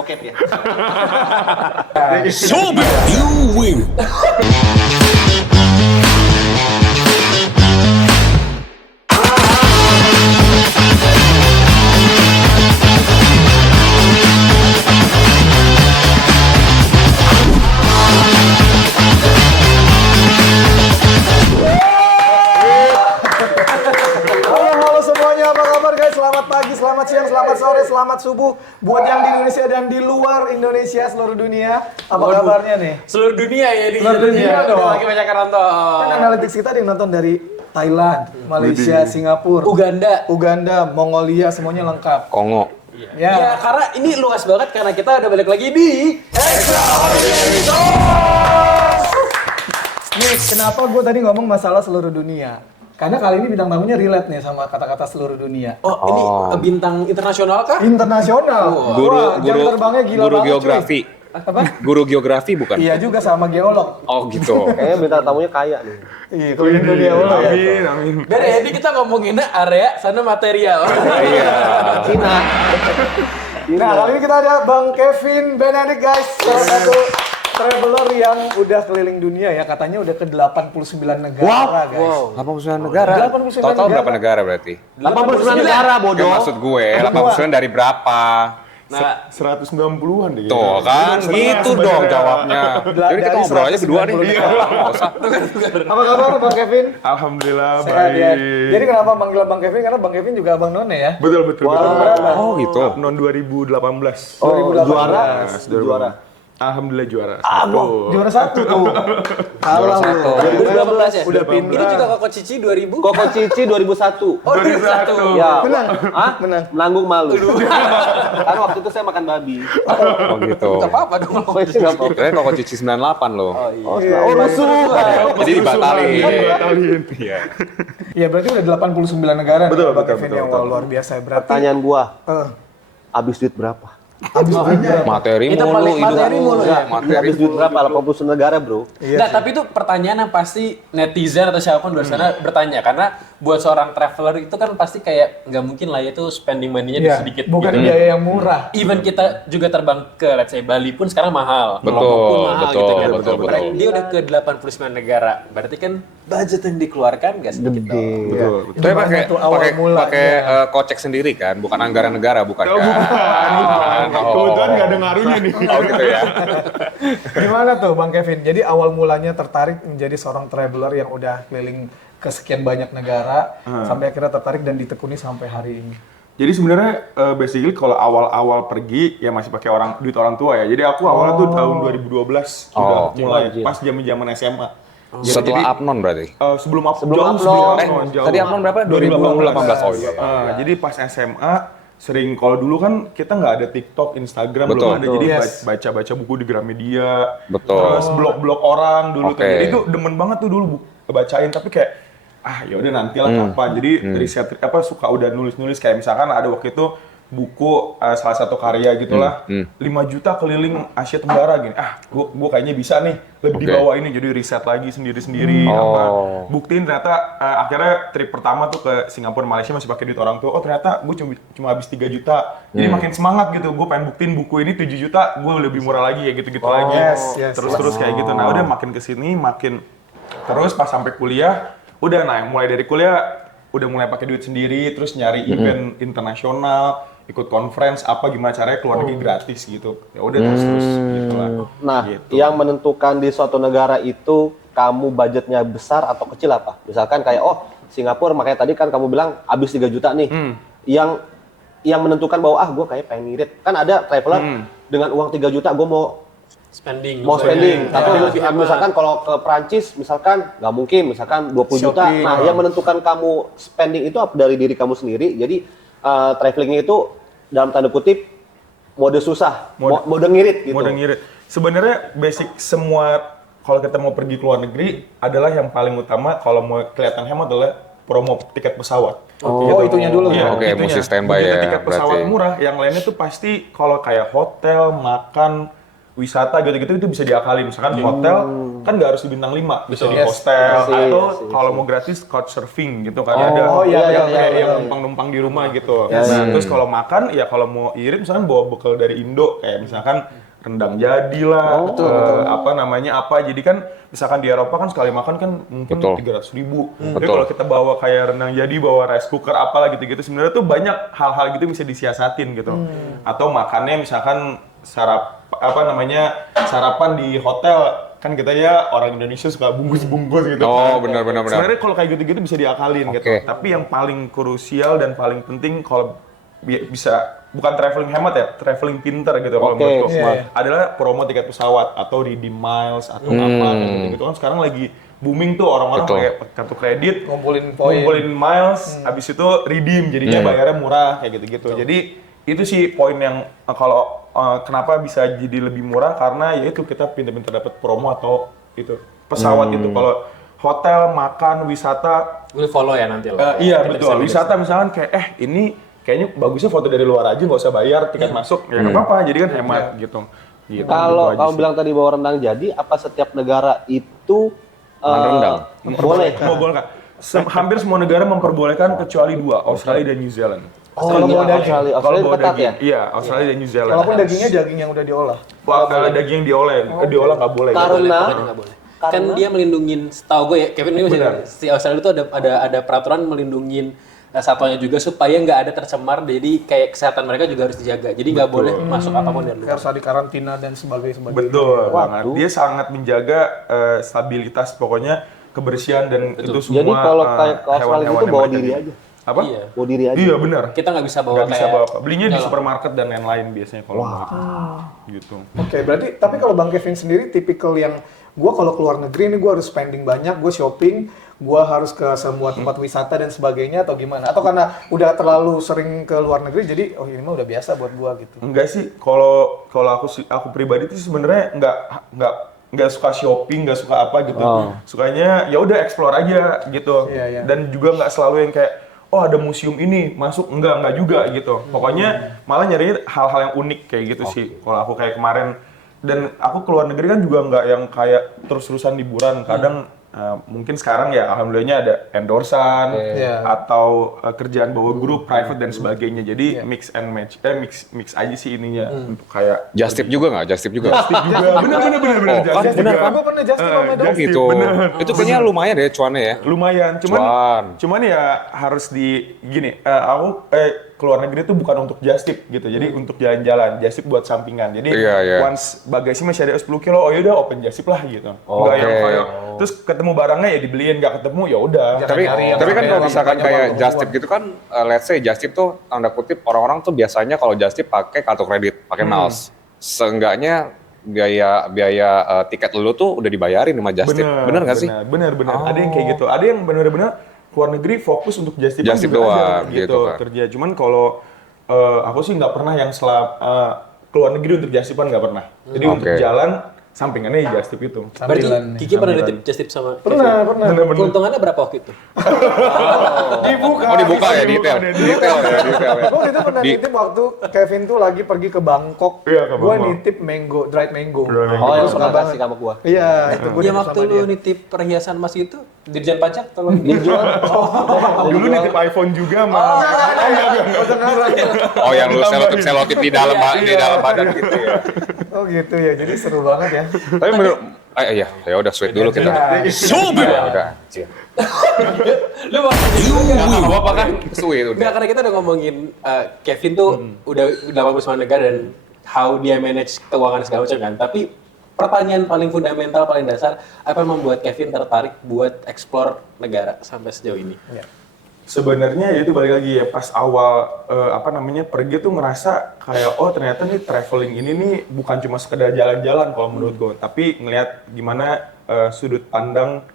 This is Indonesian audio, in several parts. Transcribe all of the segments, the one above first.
Oke ya. Sobat, you win. Halo semuanya, apa kabar guys? Selamat pagi, selamat siang, selamat sore, selamat subuh buat yang di Indonesia dan di luar Indonesia, seluruh dunia. Apa kabarnya nih? Seluruh dunia ya ini. Seluruh dunia dong. Lagi banyak yang nonton. Kan analytics kita ada yang nonton dari Thailand, Malaysia, Singapura, Uganda, Mongolia, semuanya lengkap. Kongo. Ya, karena ini luas banget karena kita udah balik lagi di Nih, kenapa gue tadi ngomong masalah seluruh dunia? Karena kali ini bintang tamunya relate nih sama kata-kata seluruh dunia. Oh, ini bintang internasional kah? Internasional. Wah, jam terbangnya gila guru banget, geografi. cuy. Apa? Guru geografi bukan? Iya juga sama geolog. Oh gitu. Kayaknya bintang tamunya kaya nih. Iya, kalau yang geolog ya. Amin. Biar ya, ini kita ngomonginnya area sana material. Iya. Cina. Nah, kali ini kita ada Bang Kevin Benedict guys, salah satu traveler yang udah keliling dunia ya, katanya udah ke 89 negara guys. Wow. 89 negara. 89 Total negara. berapa negara berarti? 89 negara Yang bodoh. maksud gue 89 dari berapa? Nah, 190-an deh. Tuh kan, gitu dong jawabnya. Jadi kita Dari ngobrol aja berdua nih. 190 negara. Nggak usah. Apa kabar Bang Kevin? Alhamdulillah Sehat ya. baik. Jadi kenapa manggil Bang Kevin? Karena Bang Kevin juga Abang None ya. Betul betul. Oh gitu. Non 2018. 2018. Juara. Juara. Alhamdulillah juara. Juara satu tuh. Juara satu. 2012 ya? Udah pindah. Ini juga Koko Cici 2000. Koko Cici 2001. Oh, 2001. Ya. Menang. Hah? Menang. Menanggung malu. Karena waktu itu saya makan babi. Oh gitu. Enggak apa-apa dong. Oh, itu nggak apa-apa. Kira Koko Cici 98 loh. Oh, rusuh. Jadi dibatalin. Batalin. Iya. Ya berarti udah 89 negara nih Betul, Bang betul, Kevin betul, yang betul. luar biasa berarti. Pertanyaan gua, Eh, habis duit berapa? habis banyak. Materi Kita mulu, paling hidup materi mulu ya? Materi Habis duit berapa? 89 negara, Bro. Iya Nah, sih. tapi itu pertanyaan yang pasti netizen atau siapapun di sana bertanya karena buat seorang traveler itu kan pasti kayak nggak mungkin lah ya itu spending money-nya Iya, sedikit. bukan gitu. biaya yang murah. Even kita juga terbang ke let's say Bali pun sekarang mahal. Betul, Lombok pun mahal betul, gitu kan. betul, betul. Berarti dia udah ke 89 negara. Berarti kan budget yang dikeluarkan nggak sedikit dong. Betul. betul. Itu Tapi banyak tuh awal pakai mulanya. kocek sendiri kan, bukan anggaran negara bukan kan? Kebetulan nggak ada ngaruhnya nih. Oh gitu ya. Gimana tuh Bang Kevin? Jadi awal mulanya tertarik menjadi seorang traveler yang udah keliling ke sekian banyak negara sampai akhirnya tertarik dan ditekuni sampai hari ini. Jadi sebenarnya basically kalau awal-awal pergi ya masih pakai duit orang tua ya. Jadi aku awalnya tuh tahun 2012 udah Oh. mulai pas zaman SMA. Setelah Apnon berarti. Sebelum Upload. jauh. Tadi Apnon berapa? 2018. Oh iya. Jadi pas SMA sering kalau dulu kan kita nggak ada TikTok, Instagram Betul. belum ada, jadi Yes. baca-baca buku di Gramedia, Betul. terus blog-blog orang dulu tuh. Oke. Jadi itu demen banget tuh dulu bacain, tapi kayak ya udah nantilah kapan. Jadi riset suka udah nulis-nulis kayak misalkan ada waktu itu buku salah satu karya gitulah 5 juta keliling Asia Tenggara gini. Gua kayaknya bisa nih lebih di Oke. bawah ini, jadi riset lagi sendiri-sendiri buktiin ternyata akhirnya trip pertama tuh ke Singapura Malaysia masih pakai duit orang tua. Oh ternyata gue cuma habis 3 juta. Jadi makin semangat gitu. Gue pengen buktiin buku ini 7 juta, gue lebih murah lagi ya gitu-gitu lagi. yes, Terus kayak gitu. Nah, udah makin kesini makin terus pas sampai kuliah udah mulai dari kuliah udah mulai pakai duit sendiri, terus nyari event internasional, ikut conference gimana caranya keluar negeri gratis gitu. Ya udah terus gitu lah. Nah, Gitu. yang menentukan di suatu negara itu kamu budgetnya besar atau kecil apa? Misalkan kayak Singapura, makanya tadi kan kamu bilang habis 3 juta nih. Yang menentukan bahwa gue kayak pengen ngirit. Kan ada traveler dengan uang 3 juta gue mau Spending. spending. Tapi Ya, lebih hemat. misalkan kalau ke Prancis misalkan nggak mungkin, misalkan 20 juta. Shopping. Nah, yang menentukan kamu spending itu dari diri kamu sendiri. Jadi travelingnya itu dalam tanda kutip mode susah, mode ngirit gitu. Mode ngirit. Sebenarnya basic semua kalau kita mau pergi ke luar negeri adalah yang paling utama kalau mau kelihatan hemat adalah promo tiket pesawat. Oh, itunya dulu ya. Iya, Oke, itunya. mesti standby Begitu ya, tiket pesawat berarti. murah, yang lainnya tuh pasti kalau kayak hotel, makan, wisata gitu-gitu itu bisa diakalin. Misalkan hotel kan nggak harus di bintang 5, bisa di Yes. hostel Iya, atau iya, kalau mau gratis couchsurfing gitu kan Oh, ada iya, yang iya, kayak iya, yang iya. numpang-numpang di rumah gitu. Yes. Nah, terus kalau makan ya kalau mau irit misalkan bawa bekal dari Indo kayak misalkan rendang jadi lah, apa namanya apa. Jadi kan misalkan di Eropa kan sekali makan kan mungkin Betul. 300.000. Tapi Betul. kalau kita bawa kayak rendang jadi, bawa rice cooker apalah gitu-gitu sebenarnya tuh banyak hal-hal gitu bisa disiasatin gitu. Atau makannya misalkan sarapan di hotel kan kita ya orang Indonesia suka bungkus-bungkus gitu. Oh, kan. benar. Sebenarnya kalau kayak gitu-gitu bisa diakalin gitu. Oke. Tapi yang paling krusial dan paling penting kalau bisa bukan traveling hemat ya, traveling pinter gitu kalau Oke, menurutku. smart. Adalah promo tiket pesawat atau redeem miles atau apa kayak gitu kan sekarang lagi booming tuh orang-orang Betul. pakai kartu kredit Ngumpulin poin. ngumpulin miles, habis itu redeem, jadinya bayarnya murah kayak gitu-gitu. Jadi itu sih poin yang kalau kenapa bisa jadi lebih murah karena ya itu kita pintar-pintar dapat promo atau itu pesawat itu. Kalau hotel, makan, wisata, Gue follow ya nanti lah. iya Kita betul. bisa Wisata misalkan kayak ini kayaknya bagusnya foto dari luar aja nggak usah bayar tiket masuk ya nggak apa-apa. Jadi kan hemat gitu. Gitu, Kalau gitu aja kamu sih. bilang tadi bawa rendang jadi, apa setiap negara itu Makan rendang? boleh? Memperbolehkan. Hampir semua negara memperbolehkan kecuali 2, Australia dan New Zealand. Kalau bawa daging. Australia, Kalau Australia bawa ketat ya? daging, iya Australia dan New Zealand. Walaupun dagingnya daging yang udah diolah. Daging yang diolah nggak boleh. Karena nggak boleh. Kan dia melindungin, setahu gue ya, Kevin ini masih si Australia itu ada peraturan melindungin satwanya juga supaya nggak ada tercemar, jadi kayak kesehatan mereka juga harus dijaga. Jadi nggak boleh masuk apapun dari luar. Harus ada karantina dan sebagainya. Betul banget. Dia sangat menjaga stabilitas pokoknya kebersihan dan itu semua. jadi kalau kayak ke Australia hewan-hewan itu yang bawa mereka diri di- aja. Apa? Iya. Bawa diri aja. Iya benar. Kita nggak bisa bawa Nggak bisa kayak bawa. Belinya di dalam. supermarket dan lain-lain biasanya kalau mau gitu. Oke, berarti tapi kalau Bang Kevin sendiri tipikal yang gua kalau keluar negeri ini gua harus spending banyak, gua shopping, gua harus ke semua tempat wisata dan sebagainya atau gimana? Atau karena udah terlalu sering ke luar negeri jadi oh ini mah udah biasa buat gua gitu. Enggak sih, kalau aku pribadi tuh sebenarnya nggak suka shopping, nggak suka apa gitu. Sukanya ya udah explore aja gitu. Iya, iya. Dan juga nggak selalu yang kayak oh ada museum ini masuk enggak juga gitu. Pokoknya malah nyari hal-hal yang unik kayak gitu sih. Kalau aku kayak kemarin dan aku keluar negeri kan juga nggak yang kayak terus-terusan liburan. Kadang mungkin sekarang ya alhamdulillahnya ada endorsan Iya. atau kerjaan bawa grup private dan sebagainya. Jadi mix and match, mix aja sih ininya untuk kayak Just tip juga nggak? Just tip juga? juga bener Bener juga. kan? Gua pernah just tip sama dong. just tip, Gitu. bener. Itu kayaknya lumayan deh cuannya ya. Lumayan, Cuan. cuman ya harus di gini. Aku keluar negeri itu bukan untuk just tip gitu, jadi untuk jalan-jalan, just tip buat sampingan. Jadi Iya. once bagasi masih ada 10 kilo, oh yaudah open just tip lah gitu. Enggak yang Oke. kayak terus ketemu barangnya ya dibeliin, nggak ketemu ya udah. Tapi nyari yang kan kayak kalau misalkan banyak kayak banget just tip gitu kan, let's say just tip tuh tanda kutip orang-orang tuh biasanya kalau just tip pakai kartu kredit, pakai miles. Seenggaknya biaya tiket lu tuh udah dibayarin sama just tip. Bener nggak sih? Bener. Ada yang kayak gitu. Ada yang bener-bener keluar negeri fokus untuk just tip Just tip juga doang, ada gitu kan. kerja. Cuman kalau aku sih nggak pernah yang keluar negeri untuk just tipan nggak pernah. Jadi untuk Oke. jalan sampingannya ya just tip itu. Berarti Sambilan nih. Kiki pernah nitip just tip sama Pernah. Bener-bener. Keuntungannya berapa waktu itu? Dibuka. Oh dibuka ya detail ya. Gue itu pernah Di- nitip waktu Kevin tuh lagi pergi ke Bangkok. Iya, ke Gua Bangkok. nitip mango, dried mango. Dried mango. Oh, yang Gua suka pernah banget. kasih sama gua. Iya, itu gue Ya waktu lu nitip perhiasan emas itu, Dirjen Pajak tolong Dijual. Dulu nitip iPhone juga mah. Oh yang lu selotip di dalam badan gitu ya. Oh gitu ya, jadi seru banget ya. Tapi menurut, iya, ya udah sweet dulu kita. Ya udah, anjir. Lu mau Gua apa kan sweet Enggak, udah. karena kita udah ngomongin Kevin tuh udah 89 negara dan how dia manage keuangan segala macam kan. Tapi pertanyaan paling fundamental, paling dasar, apa yang membuat Kevin tertarik buat explore negara sampai sejauh ini? Sebenarnya ya itu balik lagi ya pas awal pergi tuh ngerasa kayak oh ternyata nih traveling ini nih bukan cuma sekedar jalan-jalan kalau menurut gue, tapi ngelihat gimana sudut pandang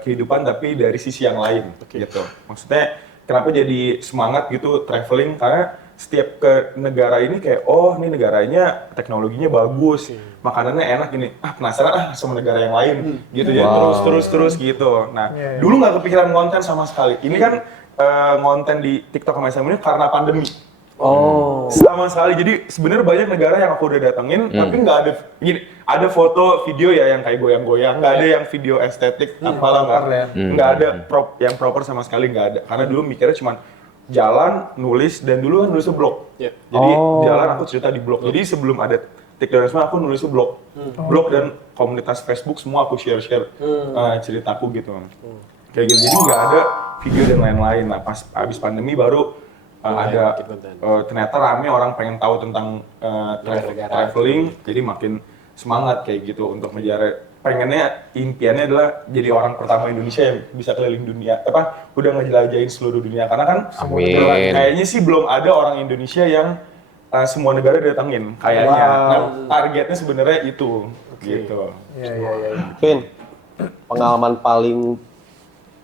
kehidupan tapi dari sisi yang lain gitu. Maksudnya kenapa jadi semangat gitu traveling karena setiap ke negara ini kayak oh ini negaranya teknologinya bagus, makanannya enak gini, penasaran sama negara yang lain gitu ya terus gitu. Nah dulu nggak kepikiran konten sama sekali. Ini kan konten di TikTok sama Instagram ini karena pandemi. Oh. Sama sekali. Jadi sebenarnya banyak negara yang aku udah datengin, tapi nggak ada gini. Ada foto, video ya yang kayak goyang-goyang, nggak ada yang video estetik, apalah proper ya. nggak ada yang proper sama sekali nggak ada. Karena dulu mikirnya cuma jalan, nulis, dan dulu kan nulisnya blog. Iya. Jadi jalan aku cerita di blog. Jadi sebelum ada TikTok aku nulisnya blog, blog dan komunitas Facebook semua aku share ceritaku gitu. Kayak gitu. Jadi nggak ada video dan lain-lain. Nah pas abis pandemi baru ada bikin konten. ternyata rame orang pengen tahu tentang Negara-negara. traveling, jadi makin semangat kayak gitu untuk menjadi pengennya impiannya adalah jadi orang pertama Indonesia yang bisa keliling dunia, udah ngejelajahin seluruh dunia karena kan Amin. kayaknya sih belum ada orang Indonesia yang semua negara datangin kayaknya. Nah, targetnya sebenarnya itu gitu. Iya. Vin, pengalaman paling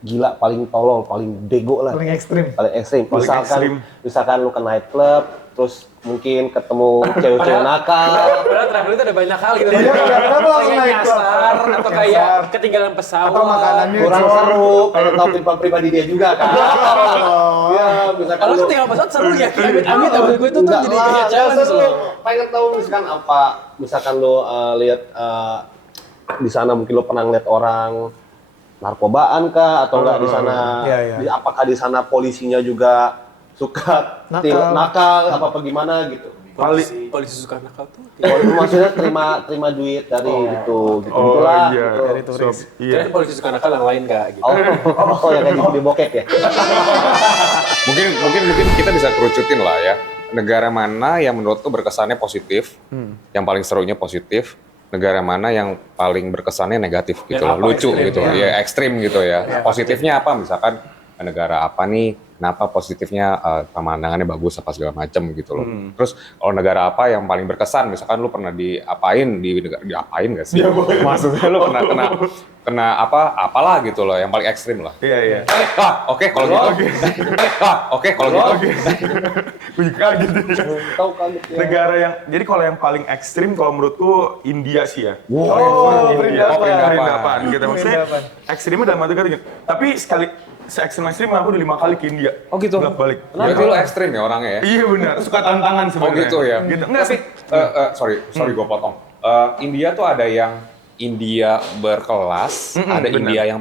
gila, paling tolol, paling bego lah. Paling ekstrim. Paling ekstrim. Paling ekstrim. Misalkan lu ke nightclub, terus mungkin ketemu cewek-cewek nakal. Padahal travel itu ada banyak hal gitu. Iya, kenapa langsung Kayak naik club? nyasar atau kayak Nyasar. ketinggalan pesawat. Atau makanannya Kurang John. seru, pengen tahu kehidupan pribadi dia juga kan. Iya, misalkan Kalau lu ketinggalan pesawat seru ya. Amit-amit gue itu tuh enggak jadi lah, kayak challenge seru. loh. Pengen tahu misalkan apa, misalkan lu lihat di sana mungkin lu pernah ngeliat orang narkobaan kah atau enggak di sana? Iya. Apakah di sana polisinya juga suka nakal apa gimana gitu? Polisi suka nakal tuh. Maksudnya terima duit dari gitu gitulah. iya. Gitu. Dari turis. Iya. Jadi polisi suka nakal yang lain gak gitu. Oh yang kayak di bokep ya? Mungkin kita bisa kerucutin lah ya. Negara mana yang menurut lu berkesannya positif, yang paling serunya positif, negara mana yang paling berkesannya negatif gitu Yang loh, apa lucu ekstrim, gitu, ya ekstrim gitu ya. Positifnya apa misalkan negara apa nih, kenapa positifnya pemandangannya bagus apa segala macam gitu loh. Terus kalau negara apa yang paling berkesan, misalkan lu pernah diapain di negara, diapain gak sih? Maksudnya lu pernah kena apalah gitu loh, yang paling ekstrim lah. Iya. Oke kalau gitu. Oke kalau gitu. Gue juga gitu. Tahu kan? Negara yang, jadi kalau yang paling ekstrim kalau menurutku India sih ya. Perindapan gitu. Maksudnya Perindapan. ekstrimnya dalam arti kata gitu. Tapi sekali se-ekstrim aku udah 5 kali ke India. Oh gitu. Balik. Berarti lu ekstrim ya orangnya ya? Iya benar, suka tantangan Oh sebenarnya. gitu ya. Gitu. Enggak Tapi sih. sorry gue potong. India tuh ada yang India berkelas, ada benar. India yang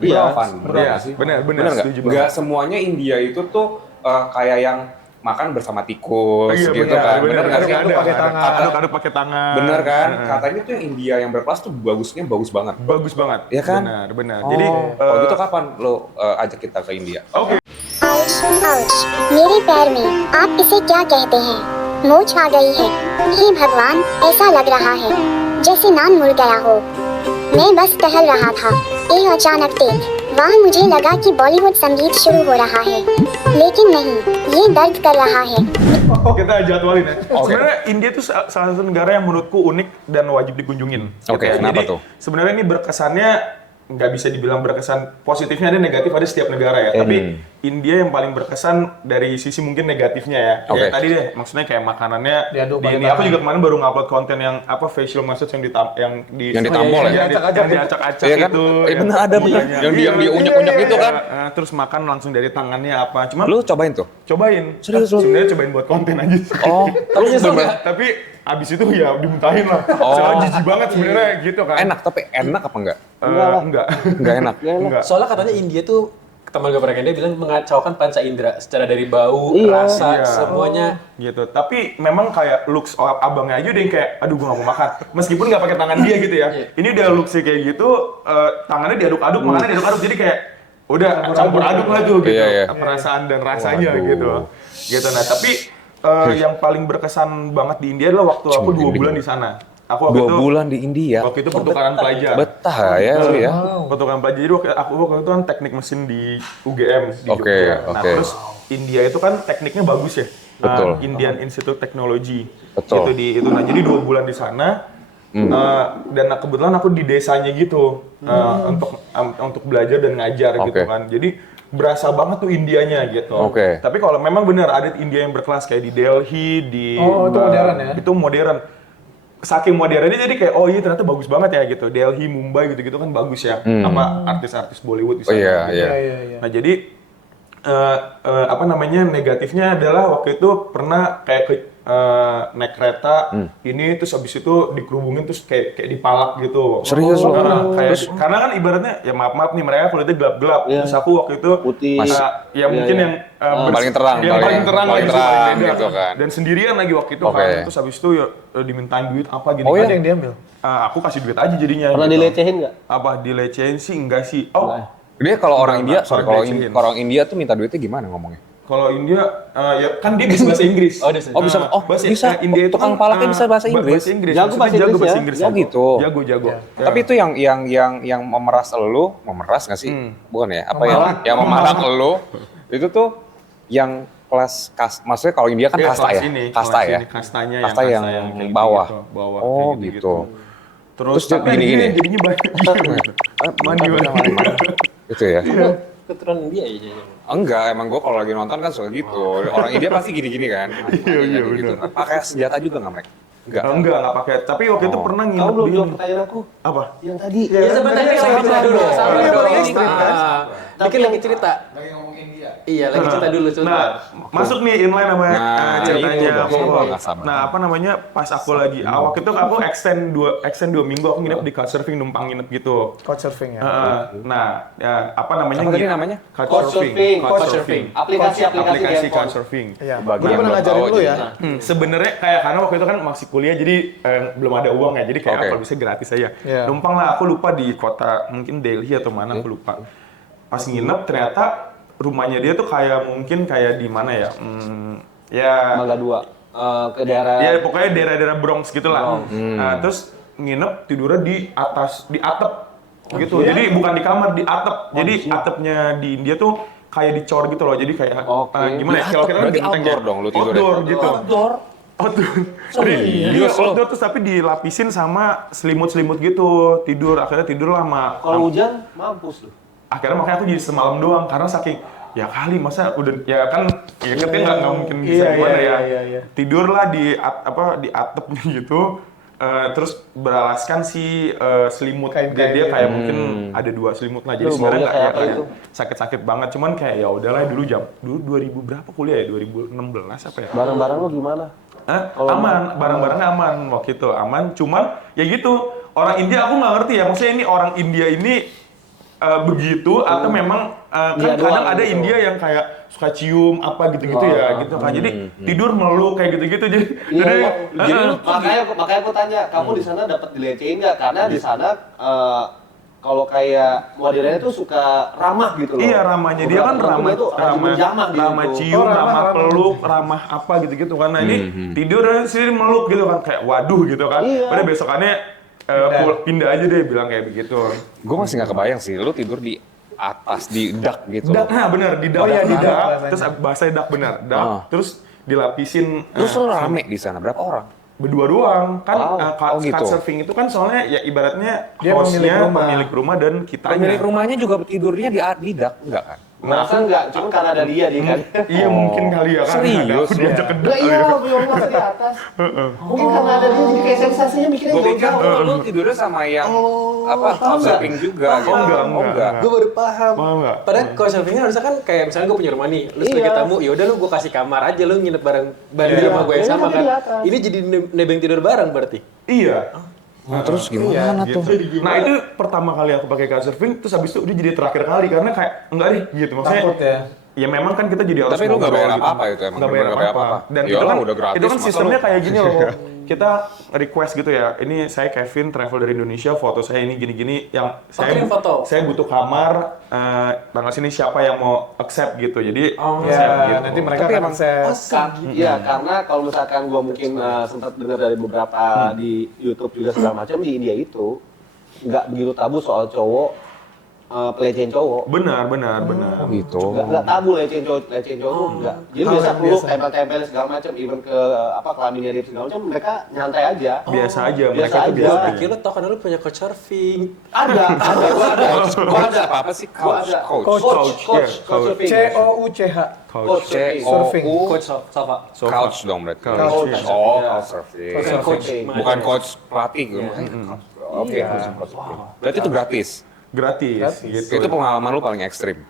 Iya, berafan, benar Iya, nggak sih? benar, nggak? setuju Nggak banget. semuanya India itu tuh kayak yang makan bersama tikus Iya, gitu benar, kan, benar, nggak sih? Aduk-aduk pakai tangan. Aduk-aduk pakai tangan. Bener kan? Heeh. Katanya tuh yang India yang berkelas tuh bagusnya bagus banget. Bagus banget. Iya kan? Benar. Jadi Jadi kalau gitu kapan lo ajak kita ke India? oke. Ouch, मेरे पैर में आप इसे क्या कहते हैं? मोच आ गई है। हे भगवान, ऐसा लग रहा है जैसे नान मुड़ गया हो। मैं बस टहल रहा था, एक अचानक देख वहाँ मुझे लगा कि बॉलीवुड संगीत शुरू हो रहा है, लेकिन नहीं, ये दर्द कर रहा है। Kita jadwalin ya. Oke. Sebenarnya India itu salah satu negara yang menurutku unik dan wajib dikunjungin. Oke, ya. kenapa Jadi, tuh? Sebenarnya ini berkesannya nggak bisa dibilang berkesan positifnya, ada negatif, ada setiap negara ya. Tapi India yang paling berkesan dari sisi mungkin negatifnya ya. Oke. Kayak tadi deh, maksudnya kayak makanannya Diaduk di pakai ini. Aku tangan. juga kemarin baru ngupload konten yang facial massage yang ditampol ya? Yang diacak-acak Iya kan? itu. Bener ada bener. Yang diunyek-unyek gitu kan? Terus makan langsung dari tangannya apa. Cuma Lu cobain tuh? cobain. Serius lu? Sebenarnya cobain buat konten aja. Oh, Tapi nyesel nggak? Tapi abis itu ya dimuntahin lah. Oh. Soalnya jijik banget sebenarnya gitu kan. enak tapi enak apa enggak? Enggak. Enggak enak. Enggak. Soalnya katanya India tuh teman gue pernah dia bilang mengacaukan panca indera secara dari bau, Iya. rasa, Iya. semuanya. Gitu. Tapi memang kayak looks abangnya aja udah yang kayak aduh gua gak mau makan. Meskipun nggak pakai tangan dia gitu ya. Ini udah looksnya kayak gitu, tangannya diaduk-aduk, makannya diaduk-aduk. Jadi kayak udah campur aduk lah tuh gitu. Iya, iya. Perasaan dan rasanya Waduh. gitu. Gitu. Nah, tapi yang paling berkesan banget di India adalah waktu aku 2 bulan di sana. Aku waktu 2 bulan di India. Waktu itu pertukaran pelajar. Betah ya lu ya. Pertukaran pelajar. Jadi aku waktu itu kan teknik mesin di UGM di Oke, Jogja. Nah, oke. terus India itu kan tekniknya bagus ya. Betul. Indian Institute Technology. Betul. Itu di itu. Nah, jadi 2 bulan di sana. Dan kebetulan aku di desanya gitu untuk belajar dan ngajar Oke. gitu kan. Jadi berasa banget tuh Indianya gitu. Oke. Tapi kalau memang benar ada India yang berkelas kayak di Delhi, di Oh, itu modern ya? Itu modern. Saking modernnya jadi kayak oh iya ternyata bagus banget ya gitu. Delhi, Mumbai gitu-gitu kan bagus ya. Sama artis-artis Bollywood di sana. Oh, iya, gitu. iya. Iya. Nah jadi apa namanya, negatifnya adalah waktu itu pernah kayak naik kereta ini terus habis itu dikerubungin terus kayak dipalak gitu. Serius loh? Kayak karena kan ibaratnya ya maaf nih mereka kulitnya gelap-gelap. Terus aku waktu itu Putih. ya mungkin yang Paling terang, yang paling terang paling lagi, terang paling beda. gitu kan. Dan sendirian lagi waktu itu Oke. kan. Terus habis itu ya dimintain duit apa gini. Oh, iya? Ada yang diambil. Aku kasih duit aja jadinya. Pernah gitu. dilecehin nggak? Apa dilecehin sih? Enggak sih. Oh, Dia kalau orang India, Enggak, kalau dilecehin. orang India tuh minta duitnya gimana ngomongnya? kalau India ya kan dia bisa bahasa Inggris. Oh, dia bisa. Oh, bisa. Oh, bisa. India itu Tukang kan, palaknya bisa bahasa Inggris. Bahasa Inggris. Jago Maksudnya bahasa Inggris bahasa ya? Inggris. Oh, gitu. Jago. Ya. Tapi itu yang memeras nggak sih? Bukan ya? Apa yang memarah elu itu tuh yang kelas maksudnya kalau India kan Iya, kasta kelas ya? ini, Kasta kelas ya? ini, kastanya Kasta yang kayak bawah. gitu, bawah Oh, kayak gitu. Terus Terus tapi gini-gini? jadinya banyak. Mandi. Itu ya? Keturunan India ya jadinya. Enggak, emang gue kalau lagi nonton kan suka gitu. Orang India pasti gini-gini kan. Iya, gitu. benar. Pakai senjata juga nggak mereka? Enggak. Enggak pakai. Tapi waktu itu pernah Tahu nginep belum di jawab pertanyaan aku? apa? Yang tadi. Ya sebenarnya lagi cerita dulu. Sama yang paling ekstrim kan? Tapi lagi cerita. Lagi ngomong India. Iya, lagi cerita dulu Nah, sebentar. masuk nih inline sama Nah, itu ceritanya. dong, gua nggak sabar. Nah, apa namanya? Pas aku lagi waktu itu aku extend 2 minggu aku nginep di Couchsurfing, numpang nginep gitu. Couchsurfing ya. Nah, ya, apa namanya? Apa tadi namanya? Couchsurfing. Couchsurfing. Aplikasi Aplikasi handphone. Couchsurfing. Iya. Bagian Gue pernah belum ngajarin tahu lu aja. ya. Sebenarnya kayak karena waktu itu kan masih kuliah jadi belum ada uang ya, jadi kayak Oke. kalau bisa gratis aja. Iya. Numpang lah, aku lupa di kota mungkin Delhi atau mana aku lupa. Pas nginep ternyata rumahnya dia tuh kayak mungkin kayak di mana ya? Ya Mangga 2. Ke daerah ya pokoknya daerah-daerah Bronx gitu lah. Nah, terus nginep tidurnya di atap gitu. Jadi bukan di kamar, di atap. Jadi atapnya di India tuh kayak dicor gitu loh. Jadi kayak gimana ya? Kalau kita kan Berarti genteng outdoor ya. dong lu tidurnya? Outdoor gitu. Outdoor? Outdoor. Serius lo? Outdoor terus tapi dilapisin sama selimut-selimut gitu. Akhirnya tidur lah sama. Kalau hujan mampus lu. Akhirnya makanya aku jadi semalam doang karena saking ya kali masa udah ya kan ya katanya nggak mungkin bisa Iya, gimana iya, ya. iya. Tidurlah di atapnya gitu. Terus beralaskan si selimut Kain-kain dia gitu. kayak mungkin ada 2 selimut lah jadi Lu sebenarnya maunya nggak kayak apa kayak itu? sakit-sakit banget cuman kayak ya udahlah dulu 2000 berapa kuliah ya 2016 apa ya. Barang-barang lu gimana? Aman, barang-barangnya aman waktu itu aman, cuman ya gitu orang India aku nggak ngerti ya, maksudnya ini orang India ini begitu atau memang kan Dia kadang doang ada gitu. India yang kayak suka cium apa gitu-gitu ya gitu kan, jadi tidur meluk kayak gitu-gitu jadi Makanya aku tanya, kamu di sana dapat dilecehin nggak? Karena di sana kalau kayak modelnya itu suka ramah gitu loh. iya ramahnya dia kan Beberapa ramah itu ramah gitu. ramah cium, ramah peluk, ramah apa gitu-gitu kan. Nah ini tidur sih meluk gitu kan kayak waduh gitu kan. Iya. Pada besokannya pindah aja deh bilang kayak begitu. Gue masih nggak kebayang sih, lu tidur di atas di dak gitu. Dak, nah bener di dak. Oh iya, di dak dak, bahasanya. terus bahasanya dak bener. Dak, terus dilapisin Terus lu rame di sana berapa orang? berdua doang kan. Oh, gitu. Couchsurfing itu kan soalnya ya ibaratnya Dia hostnya pemilik rumah. dan kitanya. Pemilik rumahnya juga tidurnya di dak, enggak kan? Masa enggak? Cuma karena ada dia kan. Iya mungkin kali ya kan. Serius? Ada aku diajak ke dak. Lah iya, belum masa di atas. Mungkin karena ada dia jadi kayak sensasinya mikirnya Gue pikir jauh. lu tidurnya sama yang apa couchsurfing juga. Oh, gitu. enggak. Gue baru paham. Mau nggak? Padahal couchsurfingnya harusnya kan kayak misalnya gue punya rumah nih, lu sebagai Iya. tamu, ya udah lu gue kasih kamar aja, lu nginep bareng di rumah gue yang Iya, sama tapi kan. di atas. Ini jadi nebeng tidur bareng berarti. Iya. Nah, terus gimana tuh? Nah itu pertama kali aku pakai couchsurfing, terus habis itu udah jadi terakhir kali karena kayak enggak deh gitu maksudnya. Takut ya. Ya memang kan kita jadi harus Tapi lu nggak bayar ngobrol apa-apa gitu. itu emang, Nggak bayar bener-bener apa-apa. apa-apa. Dan Iyalah, itu kan udah gratis, itu kan masa sistemnya lu- kayak gini loh. Kita request gitu ya. Ini saya Kevin travel dari Indonesia, foto saya ini gini-gini yang saya kirim foto. saya butuh kamar tanggal sini siapa yang mau accept gitu. Jadi Ya, saya gitu. nanti mereka Tapi akan emang- akses. Iya, karena kalau misalkan gue mungkin sempat dengar dari beberapa di YouTube juga segala macam di India itu nggak begitu tabu soal cowok pelecehin cowok. Benar. Oh gitu. Nggak tabu pelecehin cowok tuh nggak. Jadi Hal biasa yang peluk, biasa. tempel-tempel segala macam, even ke kelaminnya dia segala macam, mereka nyantai aja. Biasa aja Biasa mereka tuh aja. biasa. Pikir lu tau kan lu punya couchsurfing. Ada, gua ada. Apa sih Gua couch? ada. Couch. Coach Couch. surfing. COUCH. Surfing. Coach sofa. Couch dong berarti. Couch. Oh, Iya. couch surfing. Coach surfing. Bukan coach pelatih gitu. Oke, couch surfing. Berarti itu gratis. Gratis. Gitu. Itu pengalaman lu paling ekstrim.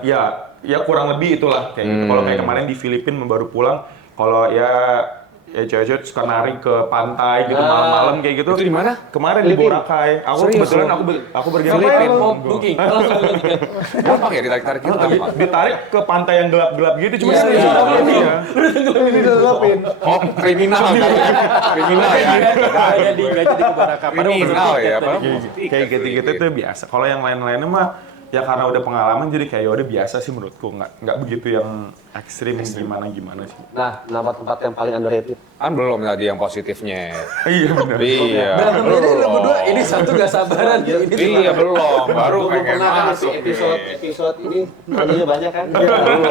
Ya ya kurang lebih itulah kayak gitu. Kalau kayak kemarin di Filipina baru pulang, kalau ya cewek-cewek suka narik ke pantai gitu malam-malam kayak gitu. Itu di mana? Kemarin di Boracay. Aku Serius kebetulan lo? aku berganti Filipin mau booking. Langsung booking. Gampang ya ditarik-tarik gitu tapi Pak? ditarik ke pantai yang gelap-gelap gitu cuma Iya, serius. iya. Iya. Ini ditetapin. Oh, kriminal kan? Kriminal ya? Nggak jadi ke Baraka. Kriminal ya, Pak? Kayak gitu-gitu tuh biasa. Kalau yang lain-lainnya mah ya karena udah pengalaman jadi kayak ya udah biasa sih menurutku, nggak begitu yang ekstrim gimana sih. Nah, nama tempat yang paling underrated. Kan belum tadi yang positifnya. Iya benar. Iya. Berantem ini lo berdua, ini satu gak sabaran. Ini Iya belum, baru Belum pengen pernah kan masuk nih. episode ini nanya banyak kan?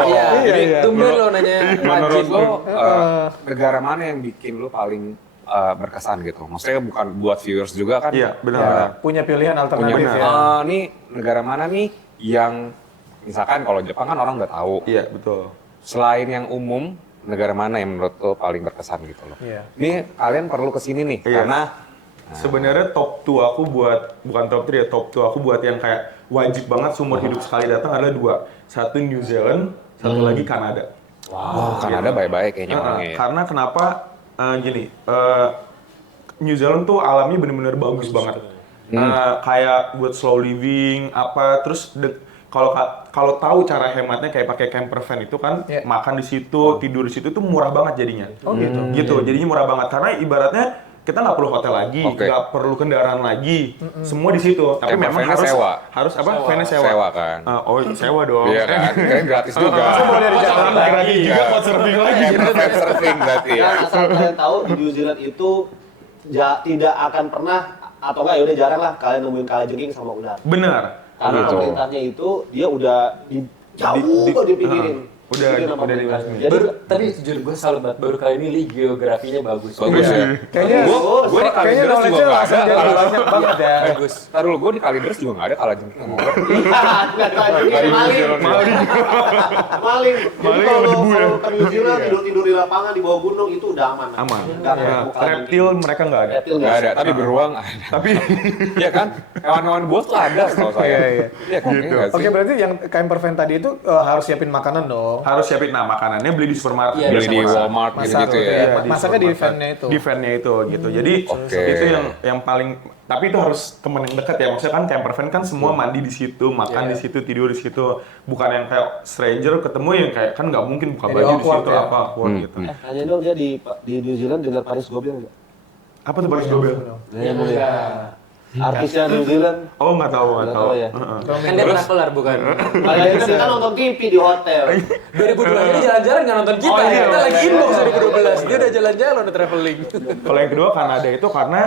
Iya, Jadi tumben lo nanya menurut wajib lo lo. negara mana yang bikin lo paling berkesan gitu? Maksudnya bukan buat viewers juga kan? Iya benar. Punya pilihan Punya alternatif ya. nih negara mana nih yang misalkan kalau Jepang kan orang udah tahu. Iya betul. Selain yang umum, negara mana yang menurut lo paling berkesan gitu loh? Iya. Ini kalian perlu kesini nih Iya. karena Sebenarnya top 2 aku buat, bukan top 3 ya, top 2 aku buat yang kayak wajib banget seumur hidup sekali datang adalah 2. Satu New Zealand, satu lagi Kanada. oh, Kanada baik-baik kayaknya orangnya ya. Karena kenapa gini, New Zealand tuh alamnya bener-bener bagus banget. Kayak buat slow living apa, terus kalau tahu cara hematnya kayak pakai camper van itu kan, Iya. makan di situ, tidur di situ tuh murah banget jadinya. Oh gitu. Gitu, jadinya murah banget karena ibaratnya kita nggak perlu hotel lagi, Oke. nggak perlu kendaraan lagi, semua di situ. Tapi Camper memang van-nya harus sewa. harus apa? Van-nya sewa. Sewa kan. Sewa dong. Iya kan, keren gratis juga. Boleh di jalan lagi. Lagi juga buat surfing lagi. Camper surfing berarti ya. Dan asal kalian tahu di New Zealand itu tidak akan pernah atau enggak ya udah jarang lah kalian nemuin kalajengking sama ular. Benar. Karena Gitu. pemerintahnya itu dia udah jauh dipikirin. Udah Itu nama di pemerintahnya. last Jadi Tapi jujur gue salut banget, baru kali ini geografinya bagus. Bagus ya. Kayaknya Gue di kayaknya Kalideres juga knowledge-nya nggak langsung ada. jadi banyak banget ya. Bagus. Ntar dulu, gue di Kalideres juga nggak ada kalajengking sama ular. nggak kalajengking, maling. Maling. Jadi kalau ke New Zealand tidur di lapangan di bawah gunung itu udah aman. Aman. Nggak Ya, bukan reptil mereka nggak ada. reptil Nggak ada, tapi beruang ada. Tapi Iya kan? Hewan-hewan buas tuh ada setahu saya. Iya. Iya kan? Iya nggak sih? Oke, berarti yang camper van tadi itu harus siapin makanan dong. harus siapin makanannya beli di supermarket. Iya, Beli di biasa masak. Walmart Masak gitu gitu ya. ya. Di Masaknya di supermarket. van-nya itu. Di van-nya itu gitu. Jadi Oke. itu yang paling, tapi itu harus temen yang dekat ya. Maksudnya kan camper van kan semua mandi di situ, makan di situ, tidur di situ. Bukan yang kayak stranger ketemu yang kayak kan nggak mungkin buka Jadi baju di awkward situ ya. apa awkward gitu. Tanya dong dia di New Zealand dengar Paris Goebel nggak? Apa tuh Paris Goebel? Ya. Artisnya New Zealand. Oh nggak tahu. Nggak tahu ya. Heeh. Kan dia traveler bukan? Kalian kita nonton TV di hotel. 2012 ini jalan-jalan nggak nonton kita. Oh, iya. Kita lagi inbox 2012. Dia udah jalan-jalan, udah traveling. Kalau yang kedua Kanada itu karena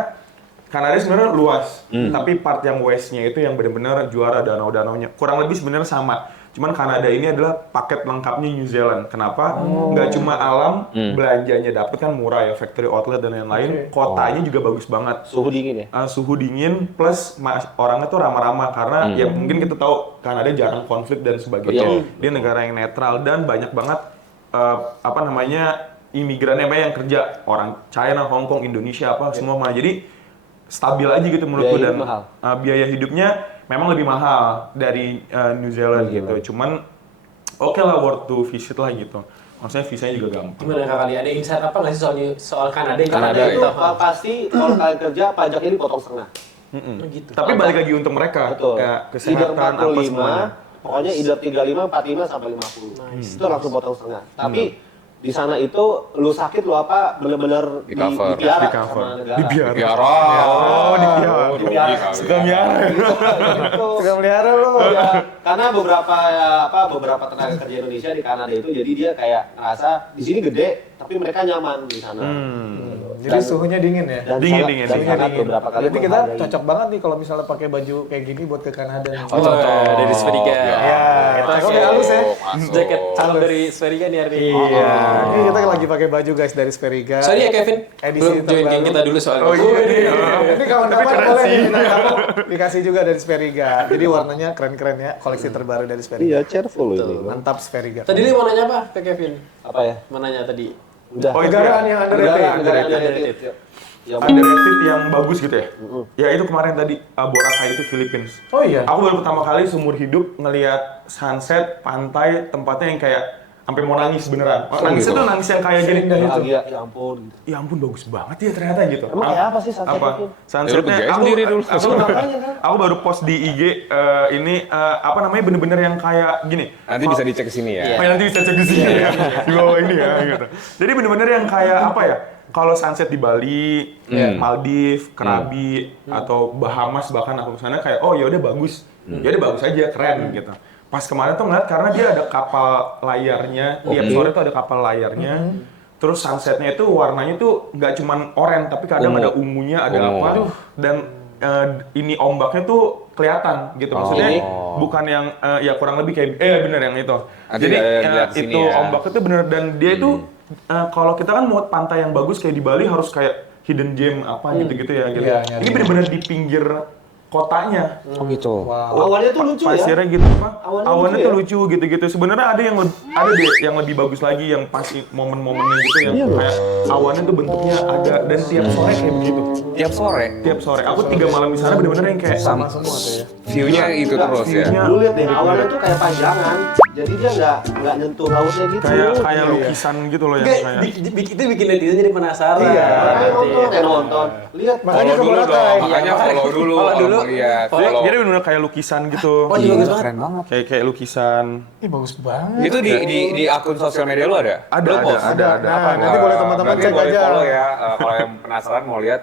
Kanada sebenarnya luas, tapi part yang westnya itu yang benar-benar juara danau-danaunya. Kurang lebih sebenarnya sama. Cuman Kanada ini adalah paket lengkapnya New Zealand. Kenapa? Nggak cuma alam, belanjanya dapet kan murah ya, factory outlet dan lain-lain. Kotanya juga bagus banget. Suhu dingin ya. Suhu dingin plus orangnya tuh ramah-ramah karena ya mungkin kita tahu Kanada jarang konflik dan sebagainya. Dia negara yang netral dan banyak banget imigran yang kerja, orang China, Hong Kong, Indonesia semua mah. Jadi stabil aja gitu menurutku Biaya dan hidup mahal. biaya hidupnya memang lebih mahal dari New Zealand gitu. Cuman oke lah worth to visit lah gitu. Maksudnya visanya juga gampang. Gimana Kak Kali? Ada insight apa nggak sih soal Kanada? Kanada Kanada itu ya. pasti kalau kalian kerja pajaknya dipotong setengah. Gitu. Tapi balik lagi untuk mereka, Betul. kayak Either kesehatan apa 45, semuanya. pokoknya either 35, 45 sampai 50. Itu langsung potong setengah. Tapi di sana itu lu sakit lu apa bener-bener Di cover. dipiara Di cover. sama negara. Dibiarkan. Piara. Oh, dipiara. rugi kali Suka ya. miara. Gitu. Suka melihara lu. Iya, karena beberapa tenaga kerja Indonesia di Kanada itu jadi dia kayak ngerasa di sini gede tapi mereka nyaman di sana. Jadi suhunya dingin ya. Dan Dingin, sangat- dingin, dan dingin. sangat beberapa kali Berarti kita menghargai. cocok banget nih kalau misalnya pakai baju kayak gini buat ke Kanada. Oh, cocok. Dari Sverige. Ya, kita Oke. udah halus ya. Masuk. Jaket salam dari Sverige nih hari ini. Iya. Ini kita lagi pakai baju guys dari Spheriga. Sorry ya Kevin, Edisi belum join terbaru. geng kita dulu soalnya. Oh iya. Ini kawan-kawan boleh minta kamu dikasih juga dari Spheriga. Jadi warnanya keren-keren ya, koleksi terbaru dari Spheriga. Iya, cheerful ini. Mantap Spheriga. Tadi lu mau nanya apa ke Kevin? Apa ya? Mau nanya tadi. Udah. Oh, itu Negaraan ya. yang underrated. Negara underrated. underrated yang bagus gitu ya. Ya itu kemarin tadi Boracay itu Philippines. Oh iya. Aku baru pertama kali seumur hidup ngelihat sunset pantai tempatnya yang kayak sampai mau nangis beneran. Nangis gitu. itu nangis yang kayak gini. Bahagia, ya ampun. Ya ampun bagus banget ya ternyata gitu. Emang kayak apa sih sunset itu? Sunsetnya Ya, lu kerjain sendiri dulu. Aku baru post di IG ini apa namanya bener-bener yang kayak gini. Nanti bisa dicek ke sini ya. Oh, nanti bisa cek di sini ya. Di bawah ini ya gitu. Jadi bener-bener yang kayak apa ya? Kalau sunset di Bali, Maldives, Krabi atau Bahamas bahkan aku kesana kayak oh ya udah bagus. Ya udah bagus aja, keren gitu. Pas kemarin tuh ngeliat karena dia ada kapal layarnya, tiap sore tuh ada kapal layarnya. Terus sunsetnya itu warnanya tuh nggak cuman oranye, tapi kadang ada ungunya, ada apa. Dan ini ombaknya tuh kelihatan gitu. Maksudnya bukan yang ya kurang lebih kayak bener yang itu. Nanti Jadi lihat sini itu ya. ombaknya tuh bener dan dia itu kalau kita kan mau pantai yang bagus kayak di Bali harus kayak hidden gem apa gitu-gitu ya gitu. Iya, Ini bener-bener di pinggir kotanya. Oh gitu. Awannya tuh lucu ya. Pasirnya gitu apa? Awannya Awannya lucu tuh lucu gitu-gitu. Sebenarnya ada yang ada deh yang lebih bagus lagi yang pas momen-momennya gitu yang kayak awannya tuh bentuknya ada dan tiap sore kayak begitu. Tiap sore Tiap sore. Aku 3 malam di sana bener-bener yang kayak Sama semua tuh ya. view-nya itu terus ya. view-nya Lu lihat deh, awannya tuh kayak panjangan. Jadi dia nggak nyentuh lautnya gitu. kayak lukisan gitu loh yang kayak Itu bikin netizen jadi penasaran. Iya. Makanya nonton. Lihat Makanya Follow ke dulu Boracay. dong, makanya follow dulu. Follow dulu. Lihat. jadi bener-bener kayak lukisan gitu. Oh iya bagus banget. Keren banget. Kayak lukisan. Ih bagus banget. Itu di akun sosial media lu ada? Lu post? Ada. Nah, nanti boleh teman-teman Berarti cek boleh aja. follow ya. Kalau yang penasaran mau lihat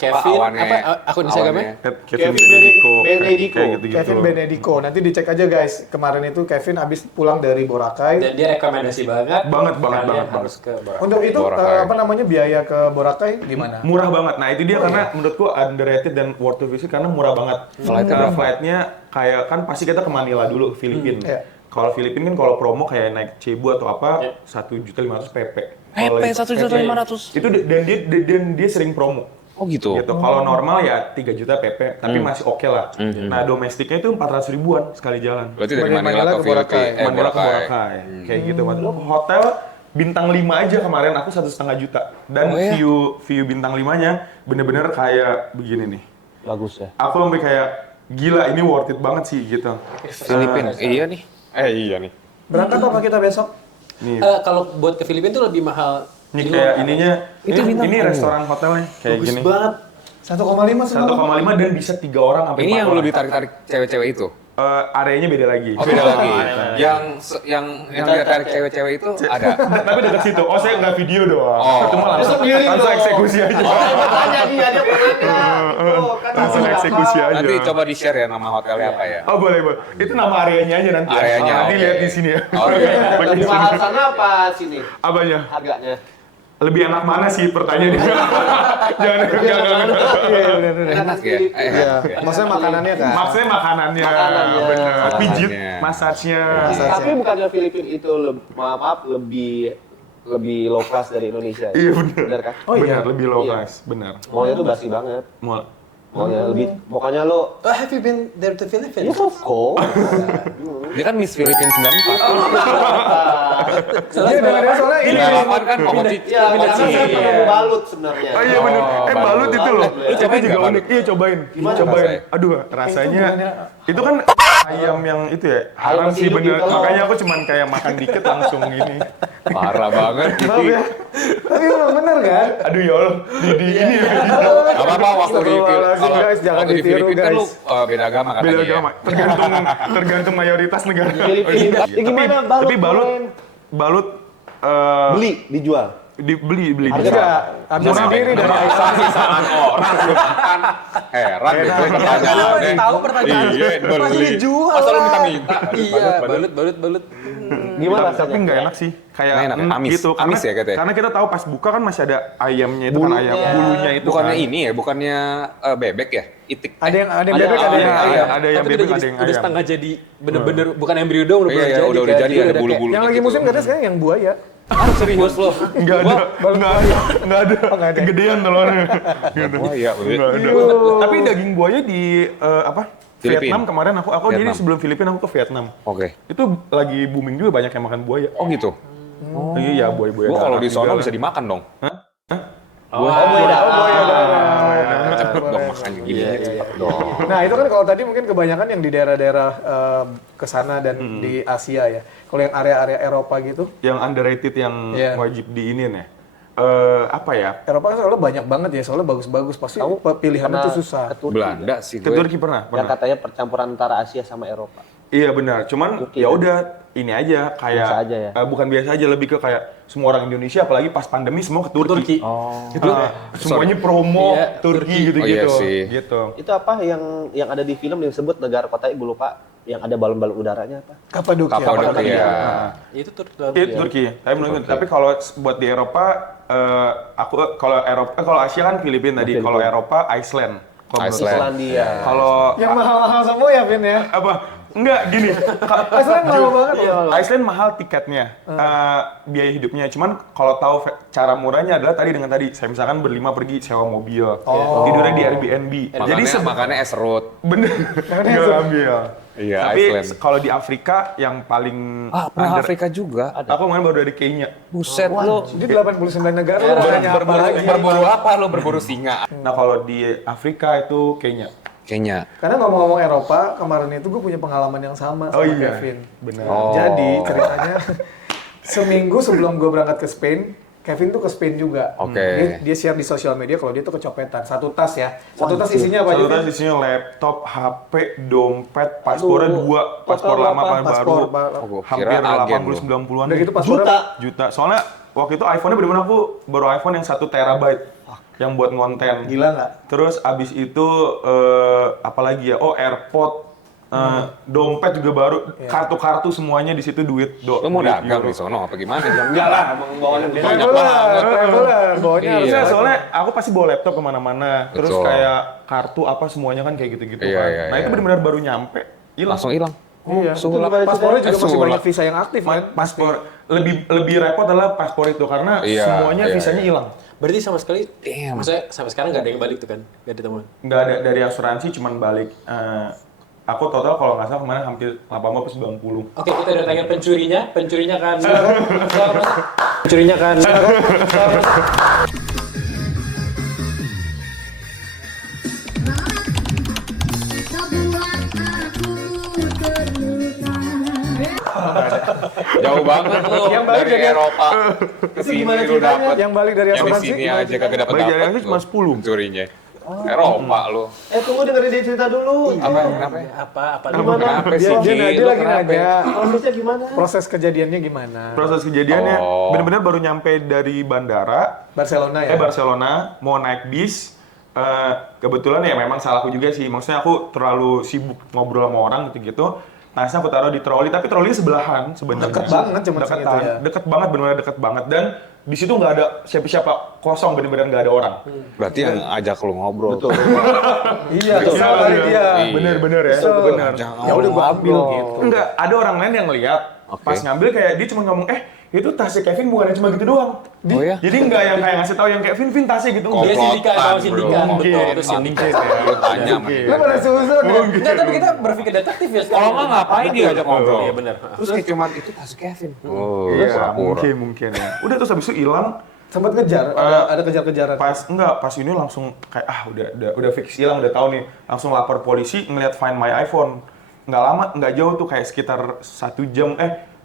Kevin, awannya. apa, akun Instagramnya? Kevin Benedico. kayak gitu-gitu. Kevin Benedico. Nanti dicek aja guys. Kemarin itu Kevin abis pulang dari Boracay. Dan dia rekomendasi banget. Banget. Kalian harus ke Boracay. Untuk itu Boracay. apa namanya biaya ke Boracay gimana? Murah banget. Nah itu dia karena menurutku underrated dan worth to visit karena murah banget. Flightnya berapa? Flightnya kayak kan pasti kita ke Manila dulu, Filipina. Iya. Kalau Filipina kan kalau promo kayak naik Cebu atau apa 1.500.000 PP. Kalau itu dan dia sering promo. Oh gitu. Gitu. Kalau normal ya 3 juta PP, tapi masih oke lah. Nah domestiknya itu 400 ribuan sekali jalan. Berarti dari Dari Manila Manila ke ke Boracay. Filipina. Manila ke Boracay. Kayak gitu. Hotel bintang 5 aja kemarin aku 1,5 juta. Dan Oh, ya? view bintang 5-nya bener-bener kayak begini nih. Bagus ya. Aku sampai kayak gila ini worth it banget sih gitu. Filipina. Iya nih. Iya nih. Berangkat apa kita besok? Nih, Kalau buat ke Filipina itu lebih mahal. ini kayak ininya. Itu bintang ini tamu. restoran hotelnya kayak Bagus gini. banget. 1,5 semalam. 1,5 dan bisa 3 orang sampai Ini 4 yang orang. lebih tarik-tarik cewek-cewek itu. Areanya beda lagi. Oh beda lagi. Yang tarik cewek-cewek itu ada. Tapi dekat situ. Oh saya nggak video doang. Oh. Itu mah langsung eksekusi aja. Makanya dia pernah. Langsung eksekusi aja. Nanti coba di-share ya nama hotelnya apa ya. Oh boleh. Itu nama areanya aja nanti. Areanya, Nanti oke. lihat di sini ya. Oke. Lebih mahal sana apa sini? Apanya? Harganya. Lebih enak mana sih pertanyaannya? Jangan. Enak ya. Iya. Maksudnya makanannya kan. Maksudnya makanannya. Makanannya. Bener. Pijit, Makanannya. massage-nya. Tapi bukannya Filipina itu maaf lebih low class dari Indonesia. Iya bener. Bener kan? Oh iya. Bener, lebih low Iya. class. Bener. Maunya tuh basi banget. Maunya lebih, pokoknya lo, Oh, have you been there to Philippines? yes of course. Dia kan Miss Filipina 94. Iya, dengarnya soalnya ini. 98 kan kompetisi. Ya, karena saya pernah mau balut sebenarnya. Oh iya bener. Balut itu loh. Lu cobain juga nggak unik. Iya cobain. Cobain. rasanya? Aduh, rasanya itu kan ayam yang itu ya. Haram Ayam sih hidup bener. gitu loh. Makanya aku cuman kayak makan dikit langsung gini. Parah banget. Maaf ya. Tapi memang bener kan? Aduh ya Allah. Di ini ya. Gak apa-apa waktu di Astagfirullahaladzim, guys, jangan waktu di ditiru, Filipina kan lu guys. beda agama katanya. Beda ya? agama. Tergantung mayoritas negara. Filipina. Ya gimana balut? Tapi balut keren? balut Beli, dijual. dibeli Harga ambil sendiri dari Aisyah. Sisaan orang lu makan. Heran deh gue pertanyaannya. Tahu pertanyaannya. Iya, Masih beli. dijual. Masa lu minta-minta? Iya, balut. Gimana Tapi rasanya? nggak enak sih. Kayak Nggak enak ya? Amis. gitu. Amis ya katanya? Karena kita tahu pas buka kan masih ada ayamnya itu kan ayam bulunya itu Bukannya kan. ini ya, bukannya bebek ya? Itik. Ada yang bebek, ada yang ayam. Ada yang Tapi bebek, udah ada yang udah ayam. setengah jadi bener-bener bukan embrio doang Iya, iya, udah kan? jadi ada bulu-bulu. Yang lagi gitu. musim katanya sekarang yang buaya. Ah, serius lo? Enggak ada. Enggak ada. nggak ada. Kegedean telurnya. Gitu. Wah, iya, Enggak ada. Tapi daging buaya di apa? Filipina. Vietnam kemarin aku jadi Vietnam. sebelum Filipina aku ke Vietnam. Oke. Itu lagi booming juga banyak yang makan buaya. Oh gitu. Iya, buaya-buaya. Gua kalau di darat sono juga. bisa dimakan dong. Oh, Boy Darat. Cepet dong makanya gini, cepet dong. Nah itu kan kalau tadi mungkin kebanyakan yang di daerah-daerah kesana dan di Asia ya. Kalau yang area-area Eropa gitu, Yang underrated yang Iya. wajib diinin ya. Apa ya? Eropa kan soalnya banyak banget ya, soalnya bagus-bagus. Pasti pilihannya Pernah tuh susah. ke Turki. Belanda sih Ke gue. Turki pernah? Yang katanya percampuran antara Asia sama Eropa. Iya benar, cuman Turki, ya kan? udah ini aja kayak Biasa aja ya? bukan biasa aja, lebih ke kayak semua orang Indonesia apalagi pas pandemi semua ke Turki. Oh. Itu semuanya promo Iya, Turki gitu-gitu. Oh, iya sih. Gitu. Itu apa yang ada di film yang disebut negara kotanya gue lupa, yang ada balon-balon udaranya apa? Kapadokia. Kapadokia. Itu tuh Itu Turki. Tapi menurut tapi kalau buat di Eropa aku kalau Eropa kalau Asia kan Filipina tadi, kalau Eropa Iceland. Kalau menurut Iceland. aku. Islandia. Kalau Yang mahal-mahal semua ya, Vin ya? apa? Enggak gini. Iceland mahal banget loh. Iceland mahal tiketnya, biaya hidupnya. Cuman kalau tahu cara murahnya adalah tadi saya misalkan berlima pergi sewa mobil, tidurnya di Airbnb. Jadi Makannya es serut. bener nggak ambil. Iya, Tapi Iceland. kalau di Afrika yang paling Pernah Afrika juga. aku kemarin baru dari Kenya. Buset lu. Jadi 89 negara lu nanya apa lagi? Berburu apa lu? Berburu singa. Nah kalau di Afrika itu Kenya. Kayaknya. Karena ngomong-ngomong Eropa, kemarin itu gue punya pengalaman yang sama sama Kevin. benar. Oh. Jadi ceritanya seminggu sebelum gue berangkat ke Spain, Kevin tuh ke Spain juga. Oke. Dia share di sosial media kalau dia tuh kecopetan. Satu tas ya. Satu tas isinya apa Satu aja? tas isinya laptop, HP, dompet, paspornya dua, paspor Total lama, berapa? paspor baru. gua Hampir kira agen 80-90-an. Udah gitu paspornya Juta. Soalnya waktu itu iPhone-nya bener-bener aku baru iPhone yang 1 terabyte yang buat ngonten. gila nggak? Terus abis itu apalagi ya? Oh, AirPod, dompet juga baru, kartu-kartu semuanya di situ duit. Lu mau duit dagang euro. di sono apa gimana? Enggak lah, emang bawanya Traveler, bawanya harus Iya, soalnya aku pasti bawa laptop kemana-mana. Terus Betul. kayak kartu apa semuanya kan kayak gitu-gitu Iya, kan. iya, Nah iya. itu benar-benar baru nyampe, hilang. Langsung hilang. Iya. Sulap. Paspornya juga masih Sulap. banyak visa yang aktif kan? Paspor lebih repot adalah paspor itu karena Iya, semuanya iya, visanya hilang. Berarti sama sekali, Damn. maksudnya sampai sekarang nggak ada yang balik tuh kan? Nggak ditemuin? Nggak ada dari asuransi, cuman balik. Aku total kalau nggak salah kemarin hampir 80-90. Oke, kita udah tanya pencurinya kan... Pencurinya kan... Jauh banget lu Yang balik dari dari- Eropa ke sini gimana lu ceritanya? dapet. Yang balik dari Yang di asuransi? sini aja kagak dapat Balik dari dapat. asuransi cuma 10. Curinya. Eropa lu. Tunggu dengerin dia cerita dulu. Apa kenapa? Apa? Kenapa sih? Dia Ci? Lu lagi kenapa? nanya Prosesnya gimana? proses kejadiannya gimana? Proses kejadiannya Oh. benar-benar baru nyampe dari bandara, Barcelona ya? Barcelona, mau naik bis. Kebetulan ya memang salahku juga sih. Maksudnya aku terlalu sibuk ngobrol sama orang gitu-gitu. Tasnya aku taruh di troli, tapi trolinya sebelahan sebenarnya. Deket banget cuma Deketan, segitu ya. deket banget, benar-benar deket banget. Dan di situ nggak ada siapa-siapa, kosong, benar-benar nggak ada orang. Berarti yang ajak lu ngobrol. Betul. Iya, kesel kali dia. Iya. Bener-bener ya, Kesel. bener. Jangan Ya udah gua ambil ngobrol. gitu. Enggak, ada orang lain yang lihat. Oke. Pas ngambil kayak dia cuma ngomong, itu tasnya Kevin bukan cuma gitu doang. Oh ya? Jadi enggak yang kayak ngasih tahu yang kayak Vin tasnya gitu. Dia sindikat, Komplotan, kalau sindikat. bro. Betul, itu Komplotan. sindikat. Lu tanya sama dia. Lu pada susun ya? Enggak, tapi kita berpikir detektif ya sekarang. Kalau nggak ngapain dia ajak ngobrol? Iya benar. Terus kayak cuma itu tas Kevin. Oh, Iya, pura-pura. mungkin ya. Udah terus habis itu hilang. Sempat ngejar, ada kejar-kejaran. Pas ini langsung kayak udah fix hilang, udah tahu nih. Langsung lapor polisi, ngeliat Find My iPhone. Nggak lama, nggak jauh tuh kayak sekitar 1 jam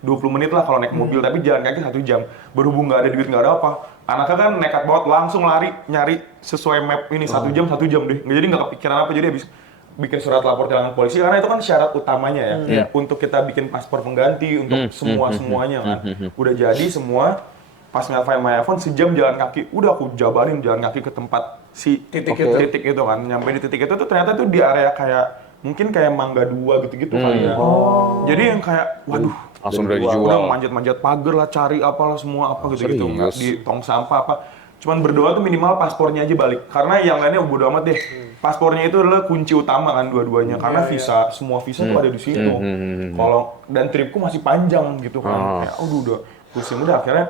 20 menit lah kalau naik mobil, tapi jalan kaki 1 jam. Berhubung nggak ada duit, nggak ada apa. Anaknya kan nekat banget, langsung lari nyari sesuai map ini 1 jam deh. Jadi nggak kepikiran apa, jadi habis bikin surat lapor tilangan polisi karena itu kan syarat utamanya ya untuk kita bikin paspor pengganti untuk semuanya kan. Udah jadi semua, pas ngeliat Find My iPhone sejam jalan kaki, udah aku jabarin jalan kaki ke tempat si titik itu kan. Nyampe di titik itu tuh ternyata tuh di area kayak mungkin kayak Mangga 2 gitu-gitu kali ya. Jadi yang kayak waduh, Langsung udah udah dijual. manjat-manjat pagar lah, cari apalah semua apa gitu-gitu, Serius? di tong sampah apa. Cuman berdoa tuh minimal paspornya aja balik. Karena yang lainnya bodo amat deh. Paspornya itu adalah kunci utama kan dua-duanya. Karena visa, semua visa tuh ada di situ. Kalau dan tripku masih panjang gitu kan. Kayak udah pusing udah akhirnya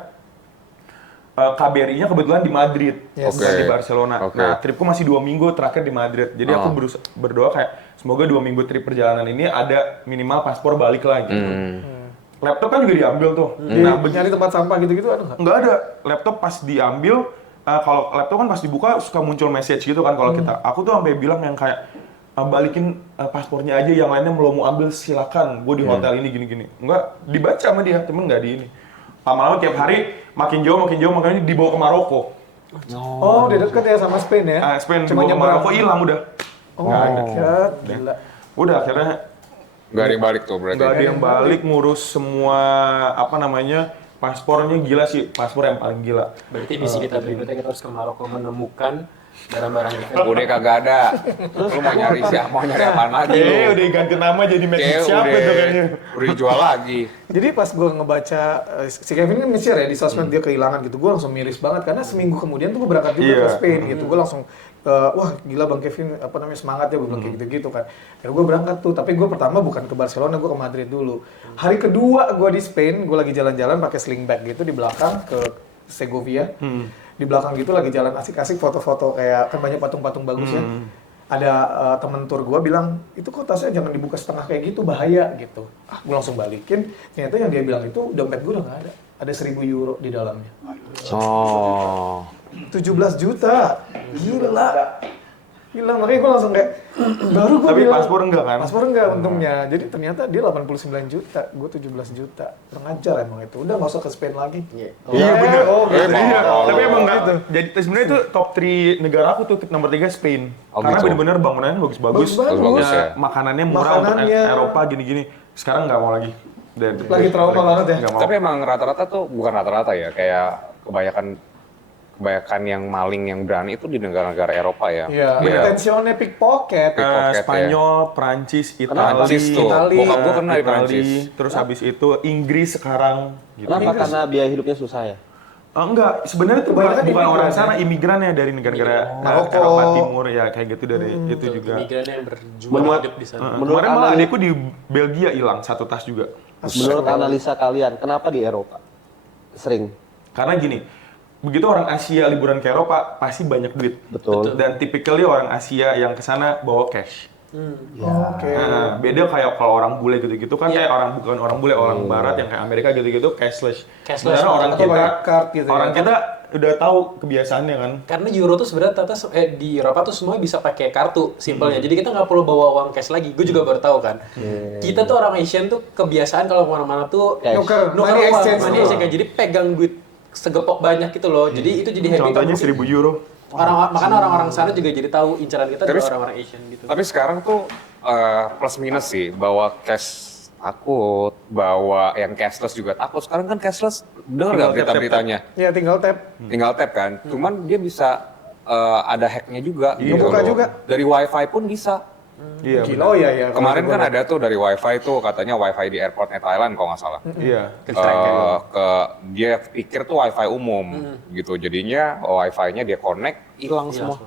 KBRI-nya kebetulan di Madrid, Yes. bukan Oke. di Barcelona. Oke. Nah, tripku masih 2 minggu terakhir di Madrid. Jadi aku berdoa kayak semoga 2 minggu trip perjalanan ini ada minimal paspor balik lah gitu. Laptop kan juga diambil tuh. Nah, Nyari tempat sampah gitu-gitu ada nggak? nggak ada. Laptop pas diambil, kalau laptop kan pas dibuka suka muncul message gitu kan kalau kita. Aku tuh sampai bilang yang kayak balikin paspornya aja, yang lainnya mau ambil silakan. Gue di hotel ini gini-gini. Enggak dibaca sama dia, cuman nggak di ini. Lama-lama tiap hari makin jauh, makanya dibawa ke Maroko. Oh, udah deket ya sama Spain ya? Spain Cuma dibawa ke Maroko hilang udah. Oh, Nggak ada. dekat. Gila. Udah akhirnya Nggak ada yang balik tuh berarti. nggak ada yang balik, ngurus semua apa namanya paspornya. Gila sih, paspor yang paling gila. Berarti misi kita berikutnya kita harus ke Maroko menemukan barang-barang Kevin. Udah kagak ada. Lu mau nyari siapa? Mau nyari apaan lagi lu? Udah ganti nama jadi Messi Kayak siapa udah, itu kayaknya. udah dijual lagi. Jadi pas gue ngebaca, si Kevin kan nge-share ya di sosmed dia kehilangan gitu, gue langsung miris banget karena seminggu kemudian tuh gue berangkat juga Iya. ke Spain gitu, gue langsung wah gila Bang Kevin apa namanya semangat ya, gue bilang kayak gitu-gitu kan. Ya gue berangkat tuh, tapi gue pertama bukan ke Barcelona, gue ke Madrid dulu. Hari kedua gue di Spain, gue lagi jalan-jalan pakai sling bag gitu di belakang ke Segovia. Di belakang gitu lagi jalan asik-asik foto-foto kayak kan banyak patung-patung bagus ya. Ada temen tur gue bilang, itu kok tasnya jangan dibuka setengah kayak gitu, bahaya gitu. Gue langsung balikin, ternyata yang dia bilang itu dompet gue udah nggak ada. Ada 1.000 euro di dalamnya. Oh. 17 juta, gila. Gila, makanya gue langsung kayak, baru gue Tapi bilang. paspor enggak kan? Paspor enggak untungnya, jadi ternyata dia 89 juta, gue 17 juta. Kurang ajar emang itu, udah nggak usah ke Spain lagi. Iya bener. Oh, gitu. Iya, Oh. tapi emang enggak. Jadi sebenarnya itu top 3 negara aku tuh, nomor 3 Spain. Oh, Karena gitu. bener-bener bangunannya bagus-bagus. Bagus-bagus ya. Makanannya murah untuk Makanannya. Eropa gini-gini. Sekarang nggak mau lagi. Lagi trauma banget ya. Nggak mau. Tapi emang rata-rata tuh, bukan rata-rata ya, kayak kebanyakan yang maling yang berani itu di negara-negara Eropa ya. Iya, intentionnya pickpocket. Pickpocket, Spanyol, Prancis, Itali, Prancis tuh. Itali, Bokap gue pernah di Itali, Prancis. terus habis itu Inggris sekarang. Gitu. Kenapa? Karena biaya hidupnya susah ya? Enggak, sebenarnya itu bukan, Kebanyakan bukan orang imigran, sana, imigrannya dari negara-negara Maroko. Eropa Timur ya kayak gitu dari itu juga. Migran yang berjuang Menurut- hidup di sana. Menurut Kemarin malah analis- adekku di Belgia hilang satu tas juga. Menurut analisa kalian, kenapa di Eropa sering? Karena gini, begitu orang Asia liburan ke Eropa pasti banyak duit. Betul. Dan typically orang Asia yang ke sana bawa cash. Oke. Nah, beda kayak kalau orang bule gitu-gitu kan kayak orang bukan orang bule, orang barat yang kayak Amerika gitu-gitu cashless. Cashless, Sebenarnya orang atau kita pakai card gitu ya. orang kita udah tahu kebiasaannya kan. Karena euro tuh sebenarnya di Eropa tuh semua bisa pakai kartu simpelnya. Jadi kita nggak perlu bawa uang cash lagi. Gue juga baru tahu kan. Kita tuh orang Asian tuh kebiasaan kalau kemana-mana tuh Cash. Nuker, nuker money uang, exchange money tuh. exchange. Jadi pegang duit segepok banyak gitu loh. Jadi itu jadi habit. Contohnya 1.000 euro. Makanya orang-orang sana juga jadi tahu incaran kita Tapi- adalah orang-orang Asian gitu. Tapi sekarang tuh plus minus sih, bawa cash takut, bawa yang cashless juga takut. Sekarang kan cashless, dengar nggak Tinggal berita-beritanya? Ya tinggal tap. Tinggal tap kan, cuman dia bisa ada hacknya juga. Iya. Buka loh. juga. Dari wifi pun bisa. Iya. Gila, oh iya ya. Kemarin kan ada tuh dari wifi tuh katanya wifi di airportnya Thailand kalau nggak salah. Iya. Dia pikir tuh wifi umum gitu, jadinya wifi-nya dia connect hilang semua.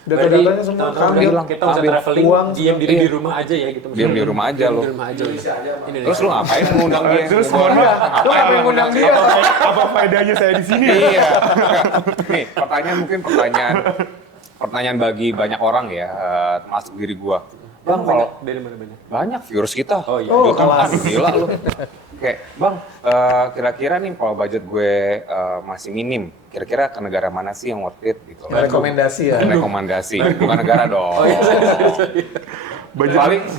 Data-datanya semua Teman-teman, ambil. kita bisa ambil traveling, uang, diam iya. di rumah aja ya gitu. Diam di rumah aja lo. Di rumah aja. Terus lu ngapain ngundang dia? Terus mohon maaf, Lu ngapain ngundang dia? apa faedahnya saya di sini? Iya. Nih, pertanyaan bagi banyak orang ya, termasuk diri gua. Bang, kalau Dari mana-mana. banyak viewers kita. Oh iya. Jutaan, gila lu. Oke, Bang, kira-kira nih kalau budget gue masih minim, kira-kira ke negara mana sih yang worth it gitu? Rekomendasi ya. Rekomendasi, bukan negara dong.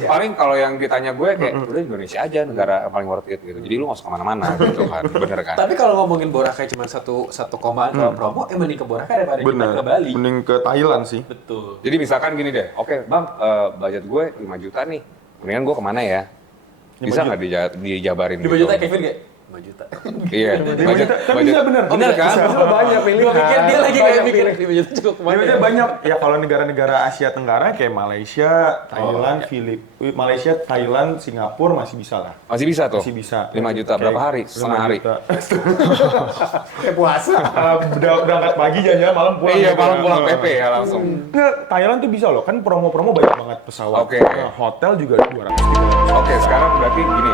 Paling kalau yang ditanya gue kayak udah Indonesia aja negara yang paling worth it gitu. Jadi lu nggak usah kemana-mana gitu kan, bener kan? Tapi kalau ngomongin Boracay cuma satu komaan kalau promo, mending ke Boracay daripada kita Bener. ke Bali. Mending ke Thailand sih. Betul. Jadi misalkan gini deh, oke Bang, budget gue 5 juta nih, mendingan gue kemana ya? Bisa nggak dijabarin Di gitu? budgetnya Kevin kayak 5 juta. Iya, budget, Tapi bisa bener. bener kan? Banyak pilihan. Gua pikir dia lagi kayak mikir 5 juta cukup kemana Sebenarnya ya? banyak ya kalau negara-negara Asia Tenggara kayak Malaysia, Thailand, Malaysia, Thailand, Singapura masih bisa lah. Masih bisa tuh? Masih bisa. 5 juta, berapa hari? Setengah hari? Kayak puasa. Berangkat pagi jalan-jalan malam pulang. Iya, gitu. malam pulang PP ya langsung. Nggak, Thailand tuh bisa loh, kan promo-promo banyak banget pesawat. Oke. Nah, hotel juga 200. Oke, sekarang berarti gini,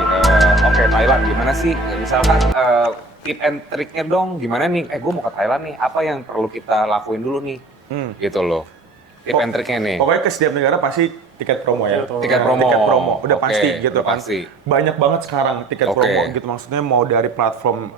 oke Thailand gimana sih? Misalkan tip and triknya dong, gimana nih? Gue mau ke Thailand nih, apa yang perlu kita lakuin dulu nih? Gitu loh. Tip and triknya nih. Pokoknya ke setiap negara pasti tiket promo ya. Tiket promo. Tiket promo, udah Oke, pasti gitu udah kan. pasti. Banyak banget sekarang tiket Oke. promo gitu, maksudnya mau dari platform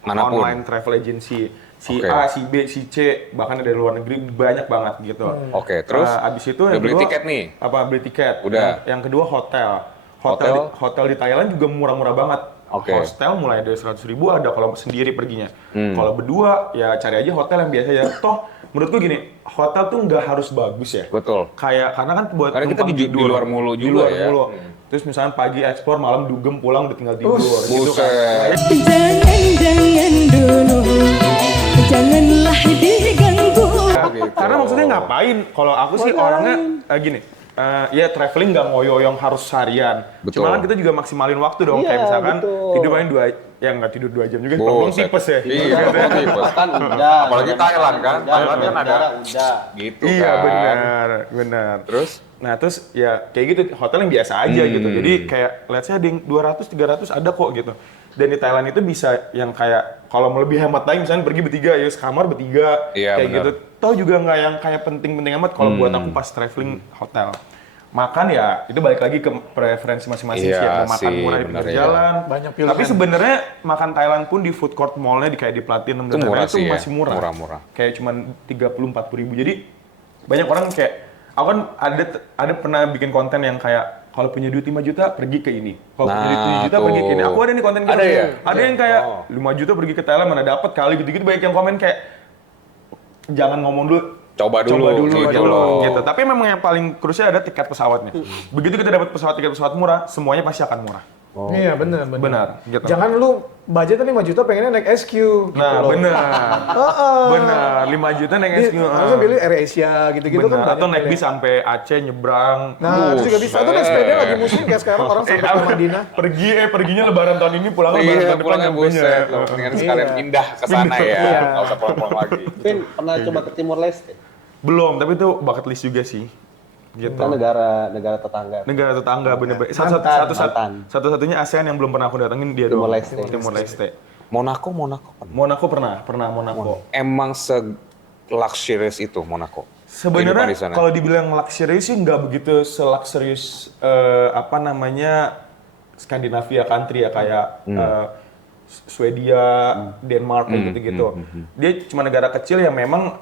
Manapun. online travel agency Si Oke. A, si B, si C, bahkan dari luar negeri banyak banget gitu. Oke, terus Abis itu udah yang beli kedua, tiket nih? Apa beli tiket? Udah. Yang kedua hotel. Hotel? Hotel di Thailand juga murah-murah banget. Oke. Hostel mulai dari 100.000 ada kalau sendiri perginya. Kalau berdua ya cari aja hotel yang biasa ya. Toh menurutku gini, hotel tuh nggak harus bagus ya. betul. Kayak karena kan buat Karena kita numpang di tidur. luar mulu Di juga luar ya. mulu. Terus misalnya pagi explore, malam dugem pulang udah tinggal tidur gitu kan. Buset. Jangan dulu, janganlah diganggu. Gitu. Karena maksudnya ngapain? Kalau aku sih orangnya gini, ya traveling nggak ngoyo-ngoyong harus seharian. Betul. Cuma kan kita juga maksimalin waktu dong. Iya, Kayak misalkan betul. tidur paling nggak tidur 2 jam juga. Belum Buset. tipes ya. Iya, belum tipes. Makan udah. Apalagi Thailand kan? Thailand kan ada udah. gitu Iya kan. benar. Terus Terus ya kayak gitu hotel yang biasa aja gitu. Jadi kayak let's say ada yang 200 300 ada kok gitu. Dan di Thailand itu bisa yang kayak kalau mau lebih hemat lagi misalnya pergi bertiga ya sekamar bertiga Iya, kayak benar. gitu. Toh juga nggak yang kayak penting-penting amat kalau buat aku pas traveling hotel. Makan ya itu balik lagi ke preferensi masing-masing Iya sih. Mau makan sih, murah di benar pinggir ya. jalan. Banyak pilihan. Tapi sebenarnya makan Thailand pun di food court mallnya di kayak di Platinum Itu dan murah lain-lain itu sih ya, masih murah. murah-murah. Kayak cuman 30-40 ribu. Jadi banyak orang kayak aku kan ada pernah bikin konten yang kayak kalau punya duit 5 juta pergi ke ini. Kalau punya duit 7 juta tuh. pergi ke ini. Aku ada nih konten gitu. Ada ya? Ada yang kayak Oh. 5 juta pergi ke Thailand mana dapat kali gitu-gitu banyak yang komen kayak jangan ngomong dulu. Coba dulu, gitu loh. Gitu. Tapi memang yang paling krusial ada tiket pesawatnya. Begitu kita dapat tiket pesawat murah, semuanya pasti akan murah. Iya benar. Benar, gitu. Jangan lu budgetnya 5 juta pengennya naik SQ gitu Nah, loh. benar. Heeh. Benar, 5 juta naik SQ. Harusnya pilih AirAsia gitu-gitu kan. Benar, atau banyak naik pilihan. bis sampai Aceh nyebrang. Nah, itu juga bisa. Itu naik sepeda lagi musim kayak sekarang orang sampai ke Madinah. Perginya lebaran tahun ini, pulang lebaran Iya, tahun depan pulangnya nyampenya. buset loh. Mendingan sekalian Iya. pindah ke sana ya. Iya. Nggak usah pulang-pulang lagi. Vin, pernah coba ke Timor Leste? Belum, tapi itu bucket list juga sih. Gitu. Kan negara tetangga. Negara tetangga bener-bener. Mantan. Satu-satunya ASEAN yang belum pernah aku datengin dia Timor doang. Leste. Timor Leste. Monaco. Monaco pernah Monaco. Emang se-luxurious itu Monaco. Kehidupan di Sebenarnya sana. kalau dibilang luxurious sih nggak begitu se-luxurious Skandinavia country ya kayak Swedia, Denmark kayak gitu-gitu. Dia cuma negara kecil yang memang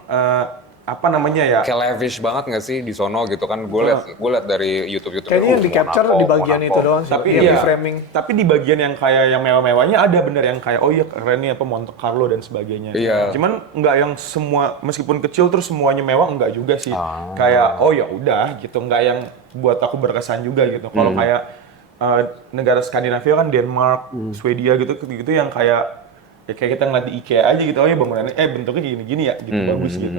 ya Kayak lavish banget nggak sih di sono gitu kan? Gue liat dari YouTube. Kayaknya yang di capture di bagian itu doang sih. Tapi yang iya, di framing. tapi di bagian yang kayak yang mewah-mewahnya ada bener yang kayak oh iya keren nih apa Monte Carlo dan sebagainya. Iya. Cuman nggak yang semua meskipun kecil terus semuanya mewah enggak juga sih. Kayak oh ya udah gitu nggak yang buat aku berkesan juga gitu. Kalau kayak negara Skandinavia kan Denmark, Swedia gitu yang kayak ya kayak kita ngeliat di IKEA aja gitu, oh ya bangunannya bentuknya gini-gini ya, gitu bagus gitu,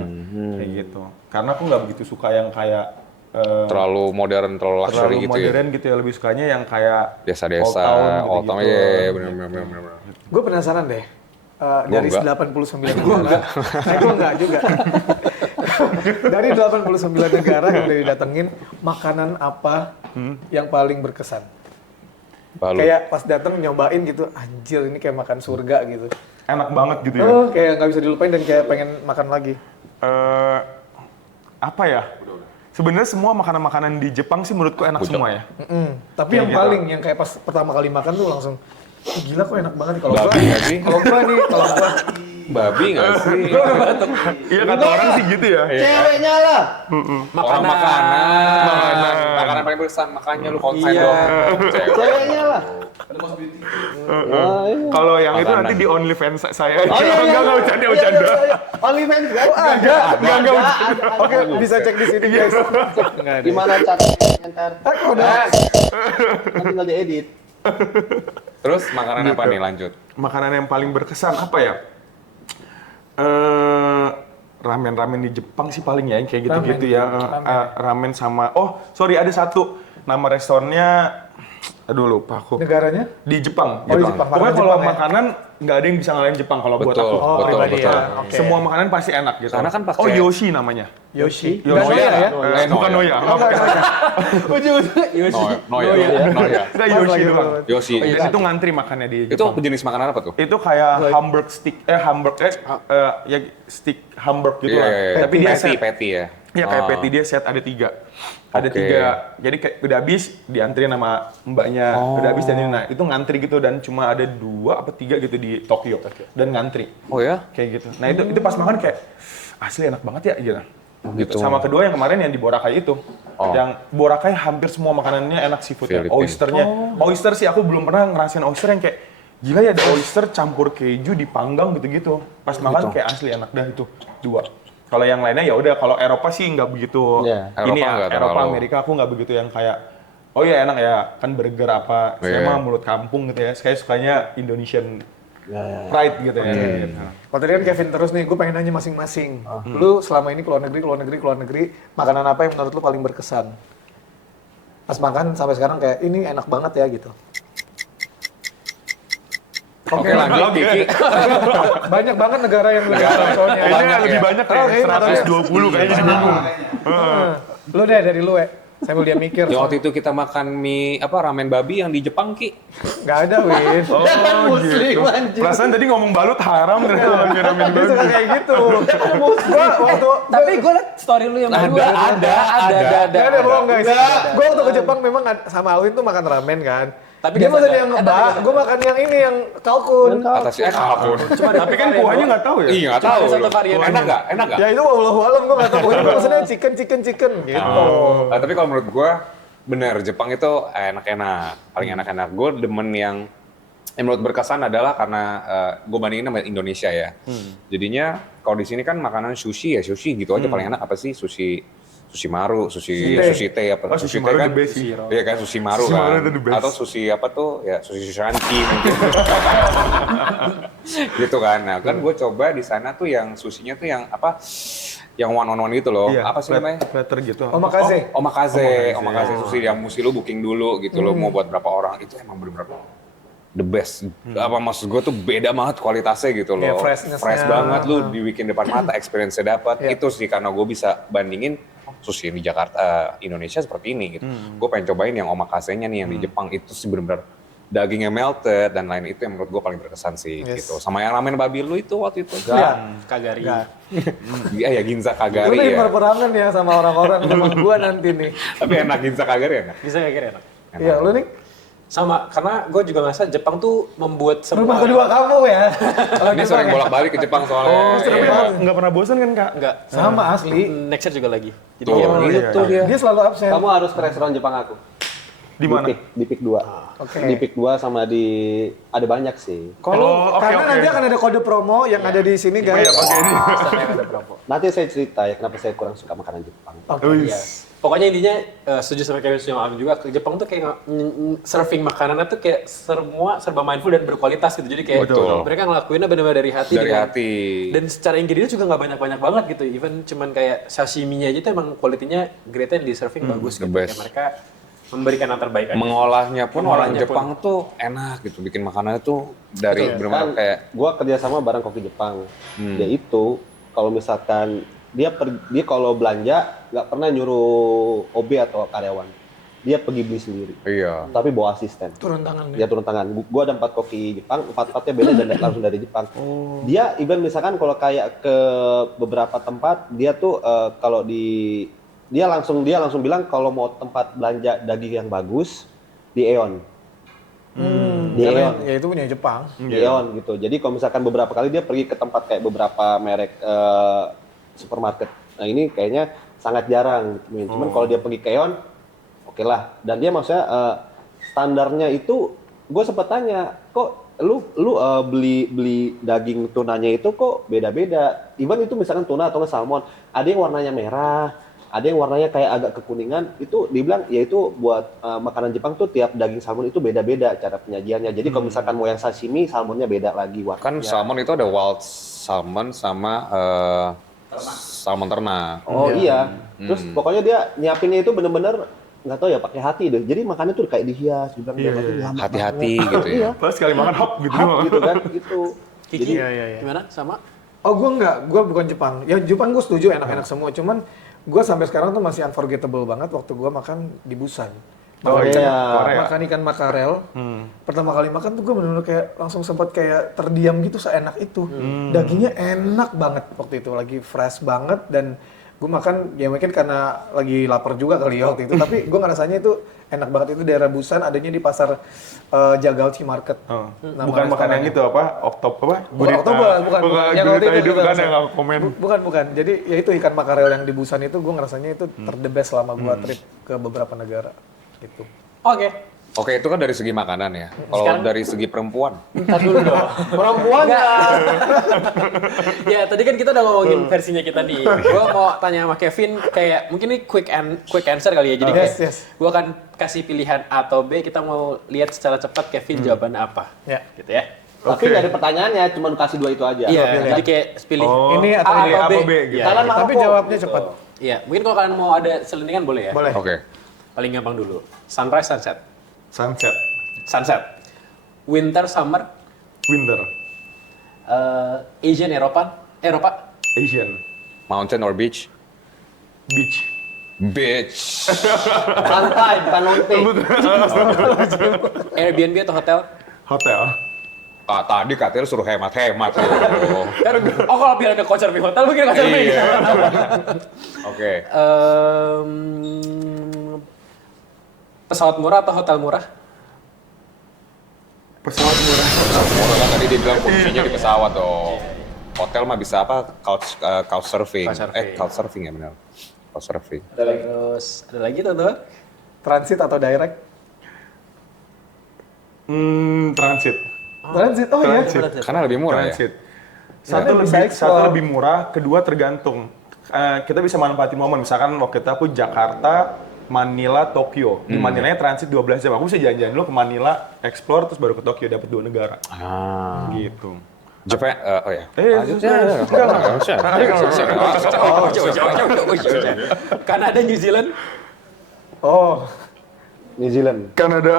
kayak gitu. Karena aku nggak begitu suka yang kayak terlalu modern, terlalu luxury terlalu gitu modern gitu ya, lebih sukanya yang kayak Desa-desa, old town gitu. iya bener. Gue penasaran deh. Dari enggak. 89 negara. Gue enggak juga. Dari 89 negara yang udah didatengin, makanan apa yang paling berkesan? Balu. Kayak pas dateng nyobain gitu, anjir ini kayak makan surga gitu. enak banget gitu ya. Oh, kayak nggak bisa dilupain dan kayak pengen makan lagi. Apa ya? Sebenarnya semua makanan-makanan di Jepang sih menurutku enak semua ya. Tapi yang Gitu. paling, yang kayak pas pertama kali makan tuh langsung, "Ih, gila kok enak banget nih." Kalau Babi nggak sih? kalau gua Babi nggak sih? Iya kata orang sih gitu ya. Ceweknya lah. Orang makanan paling berkesan, makanya lu konsen Iya. dong. Cewek. Ceweknya lah. Kalau yang itu Makanan. nanti di OnlyFans saya. Oh, iya, Enggak bercanda. OnlyFans nggak ada. Enggak. Oke, bisa cek di sini guys. Gimana catnya ntar? Udah. Tinggal diedit. Terus makanan apa nih lanjut? Makanan yang paling berkesan apa ya? Ramen-ramen di Jepang sih paling ya, yang kayak gitu-gitu ya. Ramen sama, ada satu. Nama restorannya, aduh lupa aku. Negaranya? Di Jepang. Oh, di Jepang. Pokoknya Makanan kalau Jepang ya? makanan, nggak ada yang bisa ngalahin Jepang kalau buat Betul, aku. Oh, betul, pribadi betul. ya. Oke. Semua makanan pasti enak gitu. Karena kan pakai- Oh, Yoshi namanya. Yoshi. Yoshi. Noya ya? Bukan Noya. Noya. Kita Yoshi doang. Yoshi. Dan itu ngantri makannya di Itu Jepang. jenis makanan apa tuh? Itu kayak hamburg stick, ya stick hamburg gitu lah. Iya. Tapi dia patty ya. Ya kayak patty dia set ada 3. Ada Oke. 3. Jadi kayak udah habis diantriin sama mbaknya. Udah habis dan ini. Nah, itu ngantri gitu dan cuma ada 2 apa 3 gitu di Tokyo. Dan ngantri. Oh ya? Kayak gitu. Nah, itu pas makan kayak asli enak banget ya gitu. Gitu. Sama kedua yang kemarin yang di Boracay itu. Oh. Yang Boracay hampir semua makanannya enak seafoodnya. Filipina. Oysternya. Oyster sih aku belum pernah ngerasain oyster yang kayak gila ya ada oyster campur keju dipanggang gitu-gitu. Pas makan kayak asli enak dah itu 2. Kalau yang lainnya ya udah kalau Eropa sih nggak begitu. Iya. Ini Eropa ya nggak Eropa terlalu. Amerika aku nggak begitu yang kayak oh ya enak ya kan burger apa. Saya Iya. mah mulut kampung gitu ya. Saya sukanya Indonesian pride gitu ya. Gitu. Kalau tadi kan Kevin terus nih, gue pengen nanya masing-masing. Lu selama ini keluar negeri, makanan apa yang menurut lu paling berkesan? Pas makan sampai sekarang kayak ini enak banget ya gitu. Oke, lanjut Kiki. Banyak banget negara yang lebih soalnya. Kayaknya lebih banyak Oh, kayak kayaknya 120 kayaknya. Lu deh dari lu sambil dia mikir. Ya waktu itu kita makan mie ramen babi yang di Jepang Ki. Nggak ada, Win. Oh gitu. Perasaan tadi ngomong balut haram ternyata ramen Dia suka kayak gitu. Gua waktu Tapi gue liat story lu yang kedua. Ada. Nggak ada bohong guys. Gue waktu ke Jepang memang sama Alwin tuh makan ramen kan. Tapi dia biasa makan ada- yang ada- ngebak, gue makan yang ini yang kalkun. Atasnya kalkun. Tapi kan kuahnya nggak tahu ya. Iya nggak tahu. Ada satu loh. varian. Enak nggak? Enak nggak? Ya itu wallahu alam gue nggak tahu. Pokoknya gue pesennya chicken gitu. Tapi kalau menurut gue bener Jepang itu enak-enak, paling enak-enak. Gue demen yang menurut berkesan adalah karena gue bandingin sama Indonesia ya. Jadinya kalau di sini kan makanan sushi gitu aja paling enak apa sih sushi maru, sushi teh apa? Oh, sushi maru kan, the best sih. iya kan sushi maru Sushi maru kan, itu the best. atau sushi apa tuh ya sushi ranchi mungkin. Gitu kan. Nah kan gue coba di sana tuh yang sushinya tuh yang apa? Yang one on one gitu loh. Iya, Apa sih namanya? platter gitu. Omakase. Omakase sushi yang mesti lu booking dulu gitu lo mau buat berapa orang itu emang bener-bener the best. Apa maksud gue tuh beda banget kualitasnya gitu loh. Iya, freshness-nya. Fresh banget lu dibikin depan mata, experience-nya dapat. Iya. Itu sih karena gue bisa bandingin sushi di Jakarta, Indonesia seperti ini gitu. Gue pengen cobain yang omakase-nya nih yang di Jepang itu sih bener-bener dagingnya melted dan lain itu yang menurut gue paling berkesan sih Yes. gitu. Sama yang ramen babi lu itu waktu itu. Kagari. Iya ya Ginza Gue Kagari lagi ya. berperangan ya sama orang-orang sama gue nanti nih. Tapi enak Ginza Kagari enak. Bisa kayak gini enak. Iya, lu nih Sama, karena gue juga ngerasa Jepang tuh membuat rumah semua... kedua kamu ya. Kalau Ini Jepang sering ya. bolak-balik ke Jepang soalnya. Tapi Iya. nggak pernah bosan kan kak? Enggak. Sama asli. Next year juga lagi. Jadi Tuh, emang gitu dia. Dia selalu absen. Kamu harus ke restoran Jepang aku. Di mana? Di PIK 2. Oke. Di PIK 2 sama di ada banyak sih. Kalau Oh, oke, karena oke. nanti akan ada kode promo yang ada di sini guys. Iya, pakai ini. Nanti saya cerita ya kenapa saya kurang suka makanan Jepang. Wis. Pokoknya intinya setuju sama Kevin sama Am juga, ke Jepang tuh kayak serving makanannya tuh kayak semua serba mindful dan berkualitas gitu. Jadi kayak Betul. mereka ngelakuinnya benar-benar dari hati. Dari dengan- hati. Dan secara ingredient juga nggak banyak-banyak banget gitu. Even cuman kayak sashimi-nya aja tuh emang kualitinya great and di serving bagus the gitu. best. Kayak mereka memberikan yang terbaik aja. Mengolahnya pun orang Mengolahnya Jepang tuh enak gitu, bikin makanannya tuh dari benar-benar Kan kayak gua kerja sama bareng koki Jepang. Dia itu kalau misalkan dia kalau belanja nggak pernah nyuruh OB atau karyawan. Dia pergi beli sendiri. iya. Tapi bawa asisten. Turun tangan. Dia turun tangan. Gua ada 4 koki Jepang, 4-4-nya beda dan langsung dari Jepang. Dia even misalkan kalau kayak ke beberapa tempat, dia tuh kalau dia langsung bilang kalau mau tempat belanja daging yang bagus di Aeon. Di Karena Aeon. ya itu punya Jepang. Di Aeon gitu. Jadi kalau misalkan beberapa kali dia pergi ke tempat kayak beberapa merek supermarket. Nah ini kayaknya sangat jarang. Gitu. Cuman kalau dia pergi ke Aeon, oke lah. Dan dia maksudnya standarnya itu, gue sempet tanya, kok lu beli daging tunanya itu kok beda-beda. Even itu misalkan tuna atau salmon, ada yang warnanya merah, ada yang warnanya kayak agak kekuningan. Itu dibilang ya itu buat makanan Jepang tuh tiap daging salmon itu beda-beda cara penyajiannya. Jadi kalau misalkan mau yang sashimi, salmonnya beda lagi warnanya. Kan salmon itu ada wild salmon sama salmon ternak. Oh iya. Terus pokoknya dia nyiapinnya itu bener-bener nggak tahu ya pakai hati deh. Jadi makannya tuh kayak dihias, dibilang dia makin lama Hati-hati banget. gitu ya. Iya. Pas sekali makan hop gitu. Hap gitu kan gitu. Kiki, Iya. gimana? Sama? Oh gue enggak, gue bukan Jepang. Ya Jepang gue setuju enak-enak semua. Cuman gue sampai sekarang tuh masih unforgettable banget waktu gue makan di Busan. Oh Makan iya, ikan- Korea. Makan ikan makarel. Pertama kali makan tuh gue bener-bener kayak langsung sempat kayak terdiam gitu seenak itu. Dagingnya enak banget waktu itu, lagi fresh banget dan Gue makan ya mungkin karena lagi lapar juga kali ya waktu itu, tapi gue ngerasanya itu enak banget. Itu daerah Busan, adanya di pasar Jagalchi Market. Nama Bukan makan yang restorannya. itu apa? Bukan. Yang waktu itu kan yang aku komen. Bukan. Jadi ya itu ikan makarel yang di Busan itu gue ngerasanya itu the best selama gue trip ke beberapa negara gitu. Oke. Oke, itu kan dari segi makanan ya. Kalau Sekarang- dari segi perempuan, Ntar dulu dong. Perempuan Ya tadi kan kita udah ngomongin versinya kita nih. Gue mau tanya sama Kevin kayak mungkin ini quick answer kali ya. Jadi kayak Yes. gue akan kasih pilihan A atau B. Kita mau lihat secara cepat Kevin jawaban apa. Ya. Gitu ya. Tapi nggak ada pertanyaannya, cuma kasih 2 itu aja. Iya. pilih. Jadi kayak pilih Ini atau A ini, atau B. apa B gitu. Iya. Kalian mau Tapi apa? jawabnya cepat. Iya. Mungkin kalau kalian mau ada selentingan boleh ya. Boleh. oke. Paling gampang dulu. Sunrise, sunset. Sunset, Sunset. Winter, summer. winter, Asian, Eropa. Asian, Mountain or beach? beach. Beach. Santai, bukan lonte. Airbnb atau hotel. Hotel. Tadi katanya lu suruh hemat-hemat. loh. Kan, kalau bilangnya coach di hotel, mungkin coach Iya. Oke. Pesawat murah atau hotel murah? Pesawat murah. Murah kan tadi dia bilang kuncinya di pesawat dong. Hotel mah bisa apa? Couch surfing. Couch surfing. Couch surfing ya benar. Couch surfing. Terus ada lagi teman-teman? Transit atau direct? Transit. Transit. Oh iya. Transit. Karena lebih murah ya. Transit. Soalnya bisa Satu explore. lebih murah, kedua tergantung. Kita bisa manfaatin momen. Misalkan waktu itu aku Jakarta, Manila, Tokyo. Di Manilanya transit 12 jam. Aku bisa jalan-jalan dulu ke Manila, explore, terus baru ke Tokyo, dapat 2 negara. Gitu. Jepang, oh ya. Kanada, New Zealand. Oh, New Zealand. Kanada.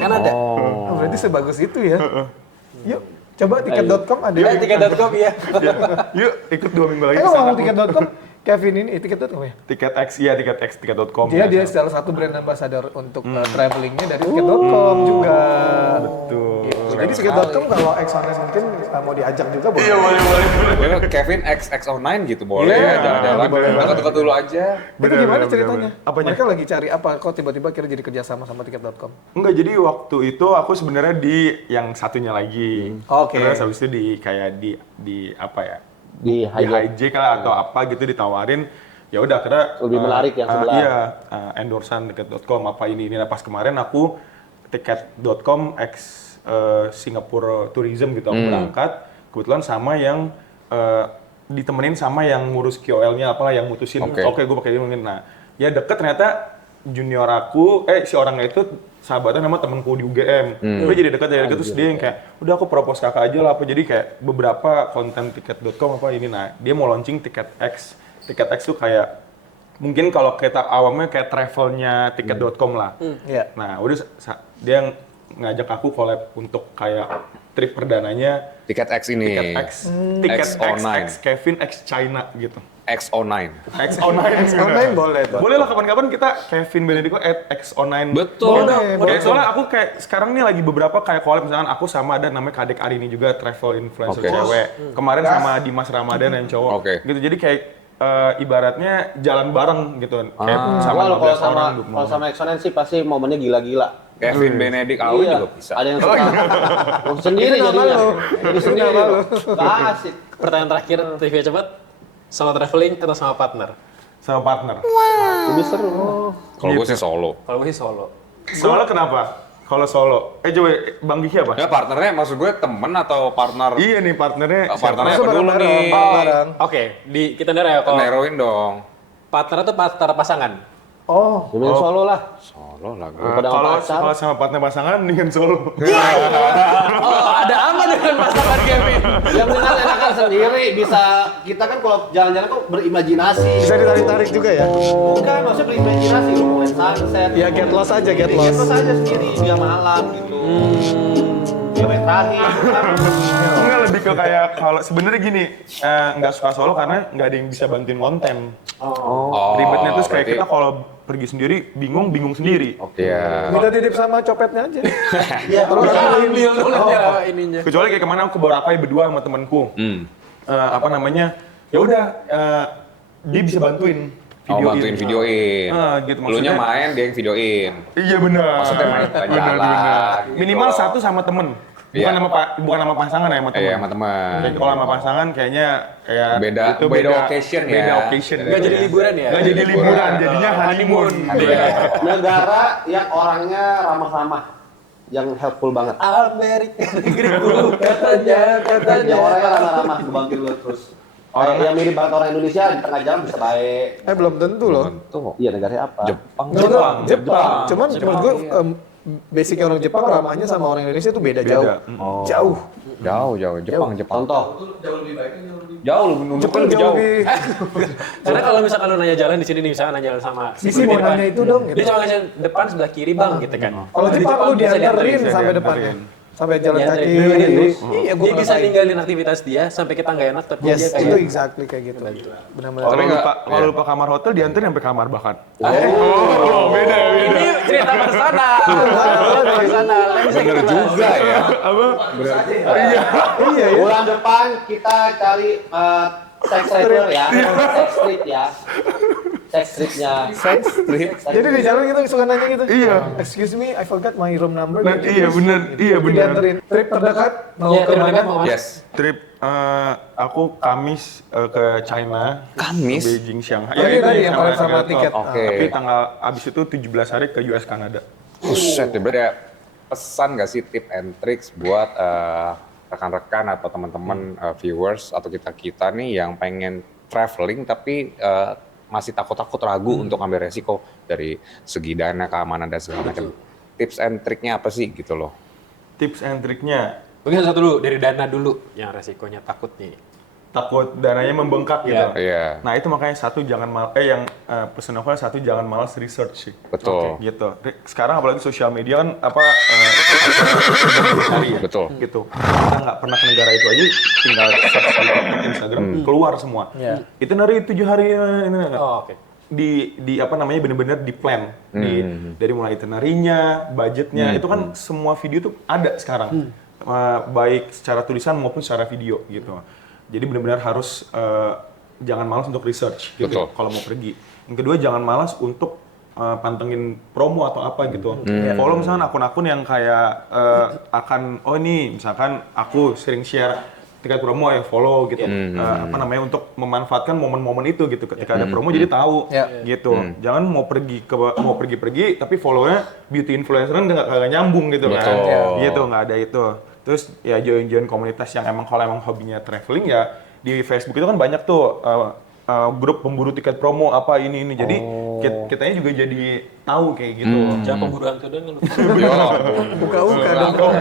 Kanada. oh, berarti sebagus itu ya. Yuk, coba tiket.com ada. Tiket.com ya. Yuk, ikut 2 minggu lagi. Ngomong kesana. tiket.com, Kevin ini tiket.com ya? Tiket X, iya tiket X, tiket.com. Dia salah satu brand ambassador untuk travelingnya dari tiket.com juga. Betul. Gitu. Jadi tiket.com kalau ex-honest mungkin mau diajak juga boleh. Iya, boleh. Kevin XX09 gitu boleh Iya, ya jalan-jalan. boleh. Dekat-dekat dulu aja. Itu gimana ceritanya? Apanya? Mereka lagi cari apa? Kok tiba-tiba kira jadi kerjasama sama tiket.com? Enggak, jadi waktu itu aku sebenarnya di yang satunya lagi. Oke. Terus habis itu di apa ya? Di Di hijack lah atau apa gitu ditawarin. Ya udah karena Lebih menarik yang sebelah. Iya, endorsean tiket.com apa ini. Nah, pas kemarin aku tiket.com ex Singapore Tourism gitu aku berangkat. Kebetulan sama yang ditemenin sama yang ngurus KOL-nya apa yang mutusin oke gue pakai dia mungkin. Nah, ya deket ternyata junior aku si orangnya itu sahabatan sama temenku di UGM. Udah jadi dekat terus dia yang kayak udah aku propose kakak aja lah apa. Jadi kayak beberapa konten tiket.com apa ini. Nah, dia mau launching tiket X. Tiket X tuh kayak mungkin kalau kita awamnya kayak travelnya tiket.com lah. Iya. Nah, udah dia ngajak aku collab untuk kayak trip perdananya Tiket X ini. tiket X, tiket X, X09. X Kevin X China gitu. X09. X09. Online boleh tuh. Boleh lah kapan-kapan kita Kevin Benedico @X09. Betul. Kayak soalnya aku kayak sekarang nih lagi beberapa kayak collab misalkan aku sama ada namanya Kadek Arini juga travel influencer Oke. cewek. Kemarin sama Dimas Ramadan yang cowok. Oke. Gitu jadi kayak ibaratnya jalan bareng gitu. Kayak sama Kalau 15 sama orang. kalau sama Exonen sih pasti momennya gila-gila. Kevin Benedict Awi juga bisa. Ada yang suka sendiri Itu nama jadinya. lu. Jadi Itu sendiri nama lu. loh. Gak asik. Pertanyaan terakhir, trivia cepat. Solo traveling atau sama partner? Sama partner. Lebih seru. Kalau gue sih solo. Kalau gue sih solo. Soalnya kenapa? Kalau solo. Coba Bang Kiki apa? Ya partnernya maksud gue temen atau partner? Iya nih partnernya. Partnernya Masa apa dulu bareng-bareng, nih? bareng-bareng. Oke, kita nera ya kalau Neroin dong. partner atau partner pasangan? Oh, Gimana solo lah. Solo lah gue. Daripada sama pacar. Kalau sama partner pasangan mendingan solo. Oh, ada apa dengan pasangan Kevin? Yang dengan enakan sendiri bisa kita kan kalau jalan-jalan tuh berimajinasi. bisa ditarik-tarik juga ya? Bukan, maksudnya berimajinasi lu mau main sunset. Ya, get lost aja, get lost. Get lost aja sendiri dia malam gitu. Dia main terakhir. Enggak lebih ke kayak kalau sebenarnya gini, nggak suka solo karena nggak ada yang bisa bantuin konten. Oh, Ribetnya terus kayak berarti- kita kalau pergi sendiri bingung sendiri. Iya. Minta titip sama copetnya aja. Iya, terus Ambil dulu ya ininya. Kecuali kayak kemana aku ke Boracay berdua sama temanku. Apa namanya? Ya udah dia bisa bantuin Oh, bantuin videoin. Gitu Elunya maksudnya. main, dia yang videoin. Iya benar. Maksudnya main jalan. gitu. Minimal satu sama temen. Bukan Iya. bukan sama pasangan ya, sama temen. Iya, sama teman. Kayak kalau sama pasangan kayaknya kayak Beda occasion ya. Beda occasion. Nggak jadi liburan ya? Nggak jadi liburan, jadinya honeymoon. Negara yang orangnya ramah-ramah, yang helpful banget. Amerika negeriku katanya Ya orangnya ramah-ramah, ngebantuin lo terus. Kayak yang mirip banget orang Indonesia di tengah jalan bisa baik. Belum tentu loh. Tuh. Iya negaranya apa? Jepang. Jepang. Cuman menurut gue basicnya orang Jepang ramahnya sama orang Indonesia itu beda jauh. Jauh. Jauh. Jepang. Contoh. Jauh lebih Jepang lebih jauh jauh. lebih. karena kalau misalkan lu nanya jalan di sini nih misalkan nanya jalan sama Sisi mau nanya itu dong. dia Gitu. cuma nanya depan sebelah kiri bang gitu kan Kalau Di Jepang lu bisa diantarin dianterin. sampai depannya. Sampai jalan kaki. Dianterin. Iya, gue dia bisa ninggalin aktivitas dia sampai kita nggak enak tapi Yes, dia itu kayak exactly kayak gitu. Benar-benar. Kalau Tapi nggak- lupa, kalau iya. lupa kamar hotel dianterin sampai kamar bahkan. ini cerita personal personal bisa kita bahas. Juga ya. Bulan depan kita cari sex driver ya, sex street ya. Sex streetnya. Sex trip. Jadi di jalan kita suka nanya gitu. Iya. Excuse me, I forgot my room number. Nah, Gitu. iya bener, iya Tapi bener. dianterin. Trip terdekat mau Iya, ke trip mana? terdekat mau mana? Yes. Trip aku Kamis ke China. Kamis? Ke Beijing, Shanghai. Oh, iya tadi yang paling sama harga tiket. top. Oke. Tapi tanggal abis itu 17 hari ke US Kanada. Buset, ya berarti ya pesan nggak sih tip and tricks buat rekan-rekan atau teman-teman viewers atau kita-kita nih yang pengen traveling tapi masih takut-takut ragu untuk ambil resiko dari segi dana, keamanan dan segala macam. Tips and triknya apa sih gitu loh? Tips and triknya, mungkin satu dulu dari dana dulu yang resikonya takut nih takut dananya membengkak gitu. Iya. Nah itu makanya yang pesan aku satu jangan malas research sih. Betul. Gitu. Sekarang apalagi sosial media kan cari ya. Betul. Gitu. Kita nggak pernah ke negara itu aja, tinggal search di TikTok, Instagram, keluar semua. Iya. Itu nari 7 hari ini. oh oke Di apa namanya bener-bener di plan. Dari mulai itinerary-nya, budgetnya, itu kan semua video tuh ada sekarang. Baik secara tulisan maupun secara video gitu. Jadi benar-benar harus jangan malas untuk research gitu Betul. kalau mau pergi. Yang kedua jangan malas untuk pantengin promo atau apa gitu. Follow misalkan akun-akun yang kayak akan ini misalkan aku sering share tiket promo yang follow gitu. Apa namanya untuk memanfaatkan momen-momen itu gitu ketika ada promo jadi tahu gitu. Jangan mau pergi tapi follow-nya beauty influencer kan kagak nyambung gitu kan. Betul. Gitu nggak ada itu. Terus ya join komunitas yang kalau emang hobinya traveling ya di Facebook itu kan banyak tuh grup pemburu tiket promo apa ini. Jadi kitanya juga jadi tahu kayak gitu. jangan pemburu hantu dong Buka-buka dong.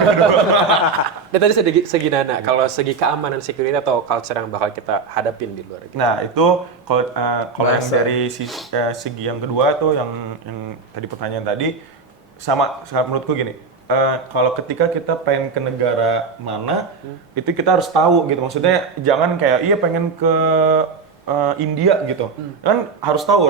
Dia tadi segi dana kalau segi keamanan security atau culture yang bakal kita hadapin di luar gitu. Nah itu kalau yang dari segi yang kedua tuh yang tadi pertanyaan tadi sama menurutku gini. Kalau ketika kita pengen ke negara mana, itu kita harus tahu gitu. Maksudnya jangan kayak pengen ke India gitu, kan harus tahu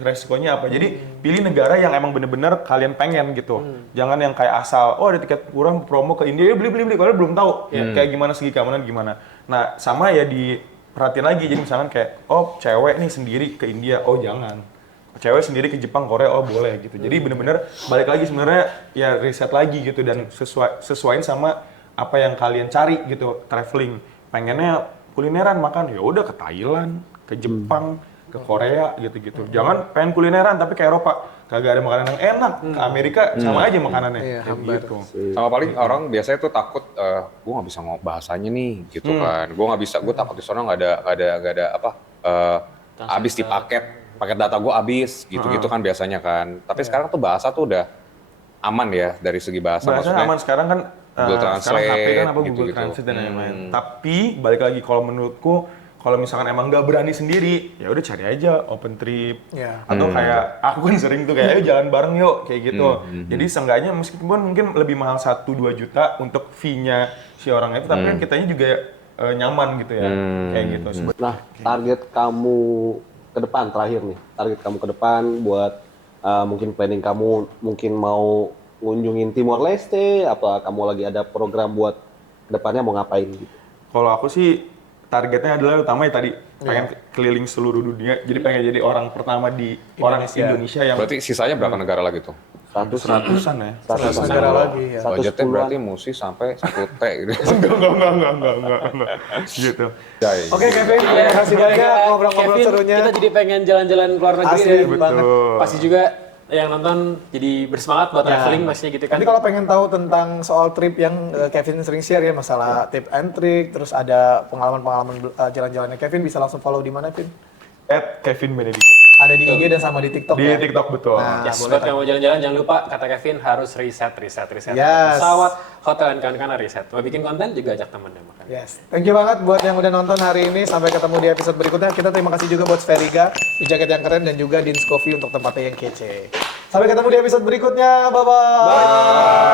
resikonya apa. Jadi pilih negara yang emang bener-bener kalian pengen gitu. Jangan yang kayak asal, ada tiket kurang promo ke India, beli. Kalian belum tahu kayak gimana segi keamanan gimana. Nah sama ya diperhatiin lagi. Jadi misalkan kayak, cewek nih sendiri ke India, jangan. Cewek sendiri ke Jepang, Korea, boleh gitu. Jadi bener-bener balik lagi sebenarnya ya riset lagi gitu dan sesuaiin sama apa yang kalian cari gitu. Traveling, pengennya kulineran makan, ya udah ke Thailand, ke Jepang, ke Korea gitu-gitu. Jangan pengen kulineran tapi ke Eropa, kagak ada makanan yang enak. Ke Amerika sama aja makanannya. Iya, Kayak hambar. gitu. Sama paling orang biasanya tuh takut, gue nggak bisa ngomong bahasanya nih, gitu kan. Gue nggak bisa, gue takut di sana nggak ada apa, habis di paket data gue habis, gitu-gitu kan biasanya kan. Tapi sekarang tuh bahasa tuh udah aman ya dari segi bahasa. Bahasanya maksudnya aman sekarang kan. Google Sekarang HP kan apa Translate, Google gitu-gitu. Translate dan lain-lain. Tapi balik lagi kalau menurutku kalau misalkan emang nggak berani sendiri, ya udah cari aja open trip. Ya. Atau kayak aku kan sering tuh kayak jalan bareng yuk kayak gitu. Jadi seenggaknya meskipun mungkin lebih mahal 1-2 juta untuk fee-nya si orang itu, tapi kan kitanya juga nyaman gitu ya. Kayak gitu. Nah, target kamu ke depan terakhir nih. Target kamu ke depan buat mungkin planning kamu mungkin mau ngunjungin Timor Leste, apa kamu lagi ada program buat ke depannya mau ngapain gitu? Kalau aku sih targetnya adalah utamanya tadi pengen keliling seluruh dunia. Jadi pengen jadi orang pertama di orang Indonesia yang Berarti sisanya berapa negara lagi tuh? ratusan ya. 100 negara lagi ya. Budgetnya berarti mesti sampai 1 T gitu. Enggak. Gitu. Ya, ya. Oke Kevin, terima kasih banyak ngobrol-ngobrol Kevin, serunya. kita jadi pengen jalan-jalan ke luar negeri Asli ya. banget. Pasti juga yang nonton jadi bersemangat buat traveling maksudnya gitu kan. Nanti kalau pengen tahu tentang soal trip yang Kevin sering share ya, masalah tip and trick, terus ada pengalaman-pengalaman jalan-jalannya Kevin, bisa langsung follow di mana, Vin? @KevinBenedico. Ada di IG dan sama di TikTok Di ya? TikTok betul. Nah, Yes, boleh buat yang mau jalan-jalan jangan lupa kata Kevin harus riset. Yes. Pesawat, hotel dan kawan-kawan riset. Mau bikin konten juga ajak temennya makan. Yes. Thank you banget buat yang udah nonton hari ini. Sampai ketemu di episode berikutnya. Kita terima kasih juga buat Spheriga, di jaket yang keren, dan juga Dean's Coffee untuk tempatnya yang kece. Sampai ketemu di episode berikutnya. Bye-bye.